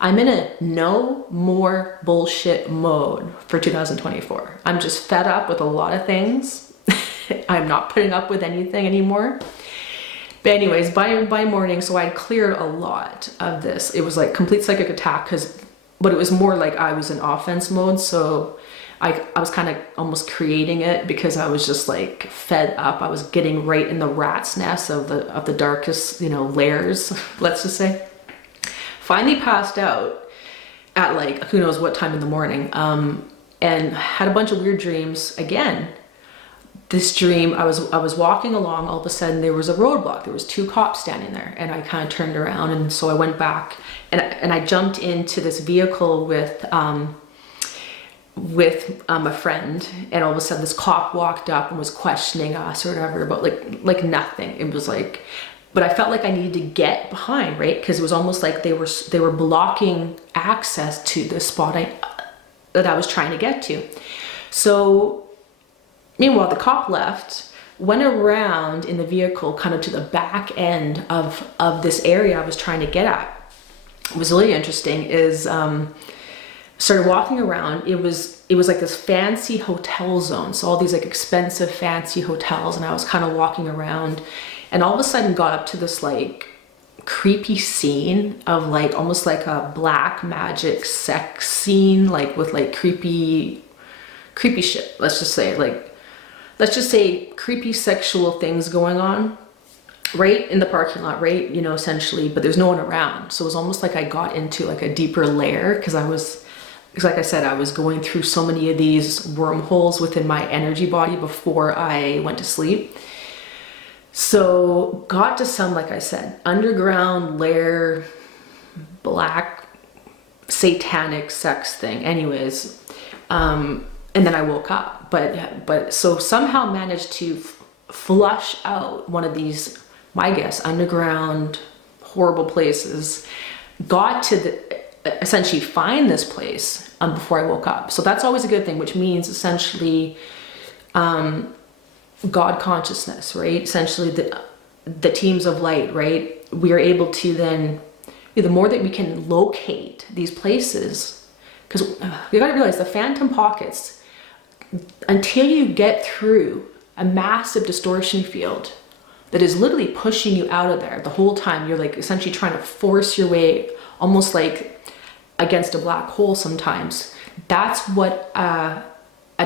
I'm in a no more bullshit mode for 2024. I'm just fed up with a lot of things. I'm not putting up with anything anymore. But anyways, by morning, so I cleared a lot of this. It was like complete psychic attack, but it was more like I was in offense mode. So I was kind of almost creating it, because I was just like fed up. I was getting right in the rat's nest of the darkest, layers, let's just say. Finally passed out at like, who knows what time in the morning, and had a bunch of weird dreams again. This dream, I was walking along, all of a sudden there was a roadblock. There was 2 cops standing there, and I kind of turned around, and so I went back and I jumped into this vehicle with a friend, and all of a sudden this cop walked up and was questioning us or whatever, but like nothing. It was like, but I felt like I needed to get behind, right? Because it was almost like they were blocking access to the spot that I was trying to get to. So meanwhile, the cop left, went around in the vehicle kind of to the back end of this area I was trying to get at. What was really interesting is started walking around. It was like this fancy hotel zone. So all these like expensive fancy hotels, and I was kind of walking around, and all of a sudden got up to this like creepy scene of like almost like a black magic sex scene, like with like creepy shit. Let's just say creepy sexual things going on right in the parking lot, right? Essentially, but there's no one around. So it was almost like I got into like a deeper layer, because like I said, I was going through so many of these wormholes within my energy body before I went to sleep. So got to some, like I said, underground lair, black satanic sex thing. Anyways, and then I woke up, but so somehow managed to flush out one of these, my guess, underground horrible places. Got to essentially find this place before I woke up. So that's always a good thing, which means essentially God consciousness, right? Essentially the teams of light, right? We are able to then, the more that we can locate these places, because you got to realize the phantom pockets, until you get through a massive distortion field that is literally pushing you out of there the whole time, you're like essentially trying to force your way almost like against a black hole sometimes. That's what a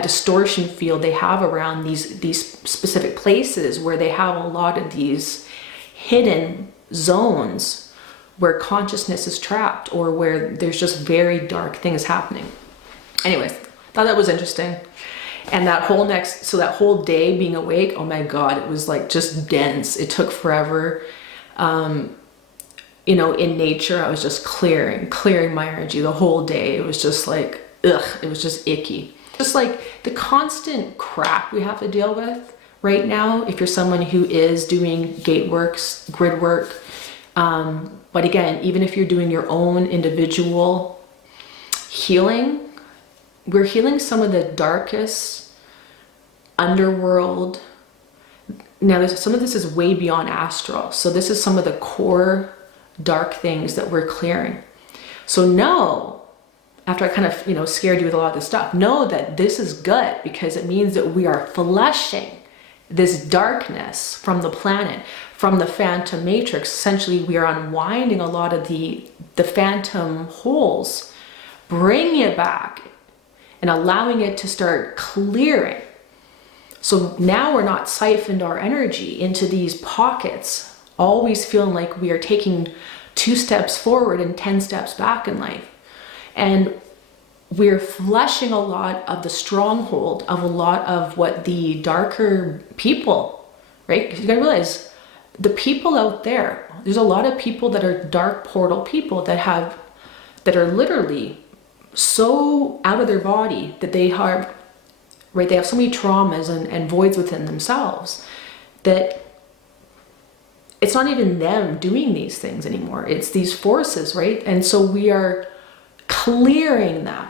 distortion field they have around these specific places, where they have a lot of these hidden zones where consciousness is trapped, or where there's just very dark things happening. Anyways, thought that was interesting. And that whole day being awake, oh my God, it was like just dense. It took forever. In nature, I was just clearing my energy the whole day. It was just like, ugh, it was just icky. Just like the constant crap we have to deal with right now, if you're someone who is doing gate works, grid work. But again, even if you're doing your own individual healing, we're healing some of the darkest underworld. Now, some of this is way beyond astral. So this is some of the core dark things that we're clearing. So know, after I kind of, scared you with a lot of this stuff, know that this is good, because it means that we are flushing this darkness from the planet, from the phantom matrix. Essentially, we are unwinding a lot of the phantom holes, bringing it back and allowing it to start clearing. So now we're not siphoned our energy into these pockets, always feeling like we are taking 2 steps forward and 10 steps back in life. And we're flushing a lot of the stronghold of a lot of what the darker people, right? Because you gotta realize, the people out there, there's a lot of people that are dark portal people that are literally so out of their body that they have, right? They have so many traumas and voids within themselves that it's not even them doing these things anymore. It's these forces, right? And so we are clearing them,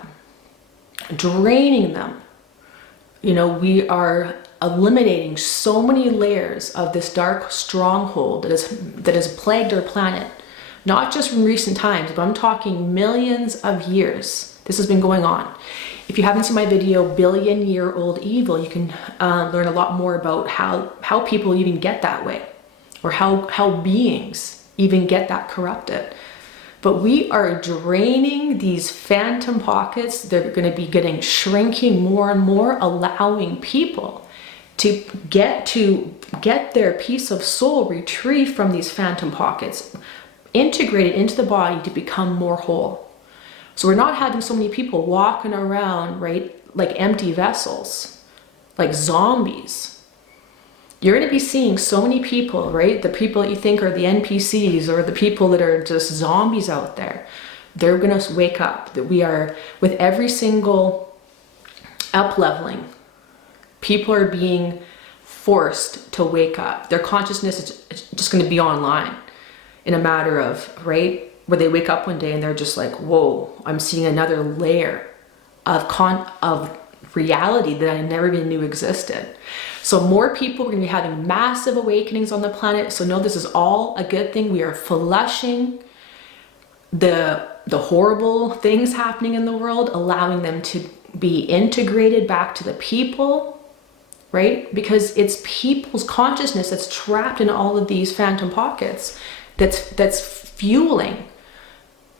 draining them. We are eliminating so many layers of this dark stronghold that has plagued our planet, not just from recent times, but I'm talking millions of years. This has been going on. If you haven't seen my video, Billion-Year-Old Evil, you can learn a lot more about how people even get that way, or how beings even get that corrupted. But we are draining these phantom pockets. They're going to be shrinking more and more, allowing people to get their piece of soul retrieved from these phantom pockets, integrated into the body to become more whole. So we're not having so many people walking around, right, like empty vessels, like zombies. You're going to be seeing so many people, right? The people that you think are the NPCs, or the people that are just zombies out there. They're going to wake up. That we are, with every single up-leveling, people are being forced to wake up. Their consciousness is just going to be online in a matter of, right, where they wake up one day and they're just like, whoa, I'm seeing another layer of reality that I never even knew existed. So more people are going to be having massive awakenings on the planet. So know this is all a good thing. We are flushing the horrible things happening in the world, allowing them to be integrated back to the people, right? Because it's people's consciousness that's trapped in all of these phantom pockets that's fueling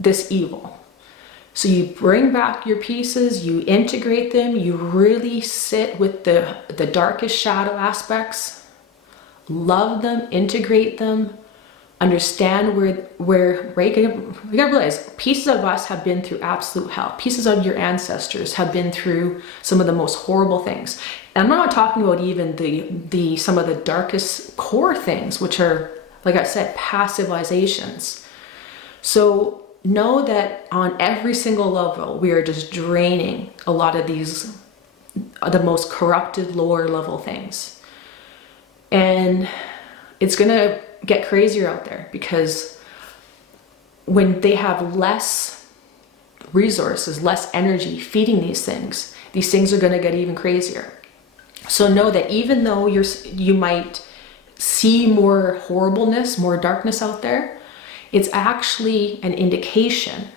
this evil. So you bring back your pieces, you integrate them, you really sit with the darkest shadow aspects, love them, integrate them, understand where right? You gotta realize, pieces of us have been through absolute hell. Pieces of your ancestors have been through some of the most horrible things. And I'm not talking about even the some of the darkest core things, which are, like I said, passivizations. So know that on every single level, we are just draining a lot of these, the most corrupted lower level things. And it's gonna get crazier out there, because when they have less resources, less energy feeding these things are gonna get even crazier. So know that even though you might see more horribleness, more darkness out there, it's actually an indication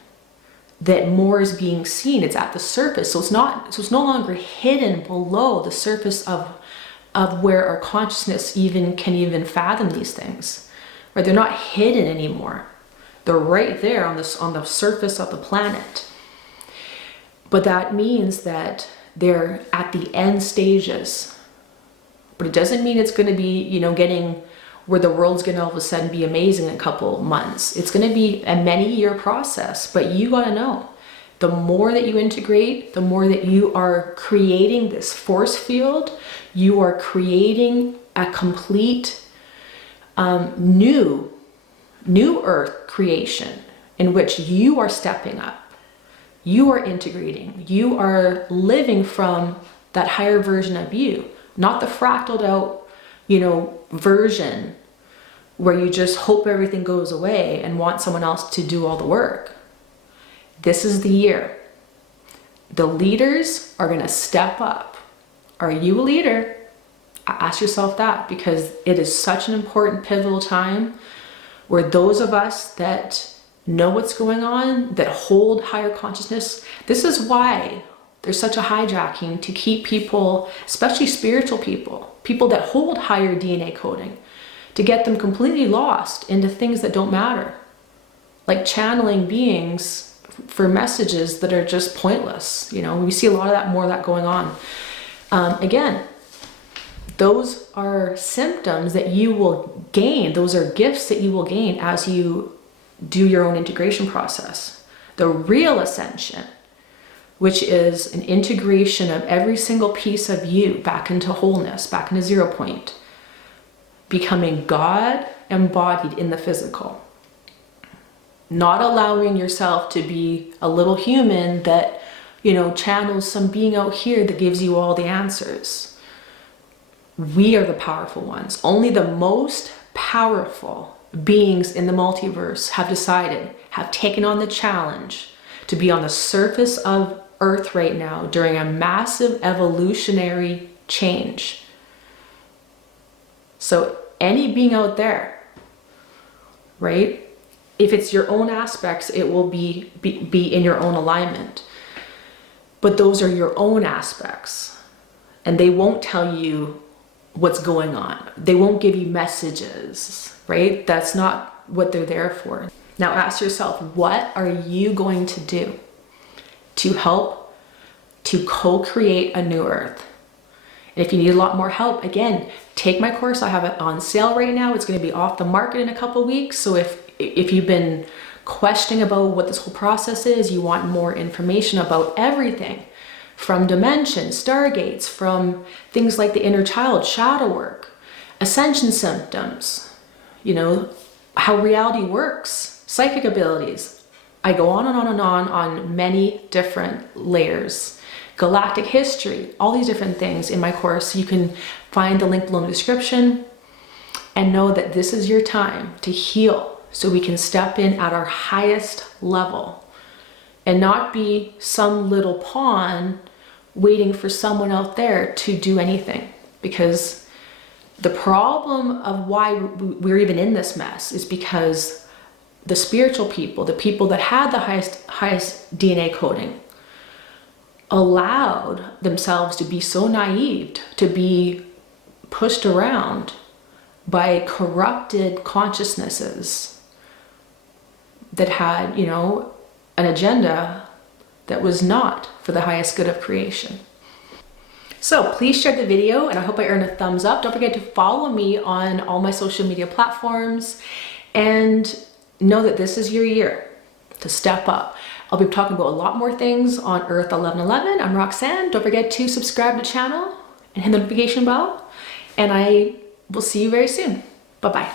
that more is being seen. It's at the surface. So it's no longer hidden below the surface of where our consciousness can fathom these things. Right? They're not hidden anymore. They're right there on the surface of the planet. But that means that they're at the end stages. But it doesn't mean it's going to be, getting where the world's going to all of a sudden be amazing in a couple months. It's going to be a many-year process, but you got to know, the more that you integrate, the more that you are creating this force field, you are creating a complete new earth creation in which you are stepping up, you are integrating, you are living from that higher version of you, not the fractaled out, version where you just hope everything goes away and want someone else to do all the work. This is the year. The leaders are going to step up. Are you a leader? Ask yourself that, because it is such an important pivotal time where those of us that know what's going on, that hold higher consciousness, this is why there's such a hijacking to keep people, especially spiritual people, people that hold higher DNA coding, to get them completely lost into things that don't matter, like channeling beings for messages that are just pointless. You know, we see a lot of that, more of that going on. Again, those are symptoms that you will gain. Those are gifts that you will gain as you do your own integration process. The real ascension, which is an integration of every single piece of you back into wholeness, back into 0 point, becoming God embodied in the physical. Not allowing yourself to be a little human that, you know, channels some being out here that gives you all the answers. We are the powerful ones. Only the most powerful beings in the multiverse have decided, have taken on the challenge to be on the surface of Earth right now during a massive evolutionary change. So any being out there, right? If it's your own aspects, it will be in your own alignment. But those are your own aspects, and they won't tell you what's going on. They won't give you messages, right? That's not what they're there for. Now ask yourself, what are you going to do to help to co-create a new Earth? And if you need a lot more help, again, take my course. I have it on sale right now. It's going to be off the market in a couple weeks. So if you've been questioning about what this whole process is, you want more information about everything, from dimensions, stargates, from things like the inner child, shadow work, ascension symptoms, you know, how reality works, psychic abilities. I go on and on and on many different layers. Galactic history, all these different things in my course. You can find the link below in the description, and know that this is your time to heal so we can step in at our highest level and not be some little pawn waiting for someone out there to do anything. Because the problem of why we're even in this mess is because the spiritual people, the people that had the highest DNA coding, allowed themselves to be so naive, to be pushed around by corrupted consciousnesses that had, you know, an agenda that was not for the highest good of creation. So please share the video, and I hope I earn a thumbs up. Don't forget to follow me on all my social media platforms, and know that this is your year to step up. I'll be talking about a lot more things on EARTH1111. I'm Roxanne. Don't forget to subscribe to the channel and hit the notification bell, and I will see you very soon. Bye-bye.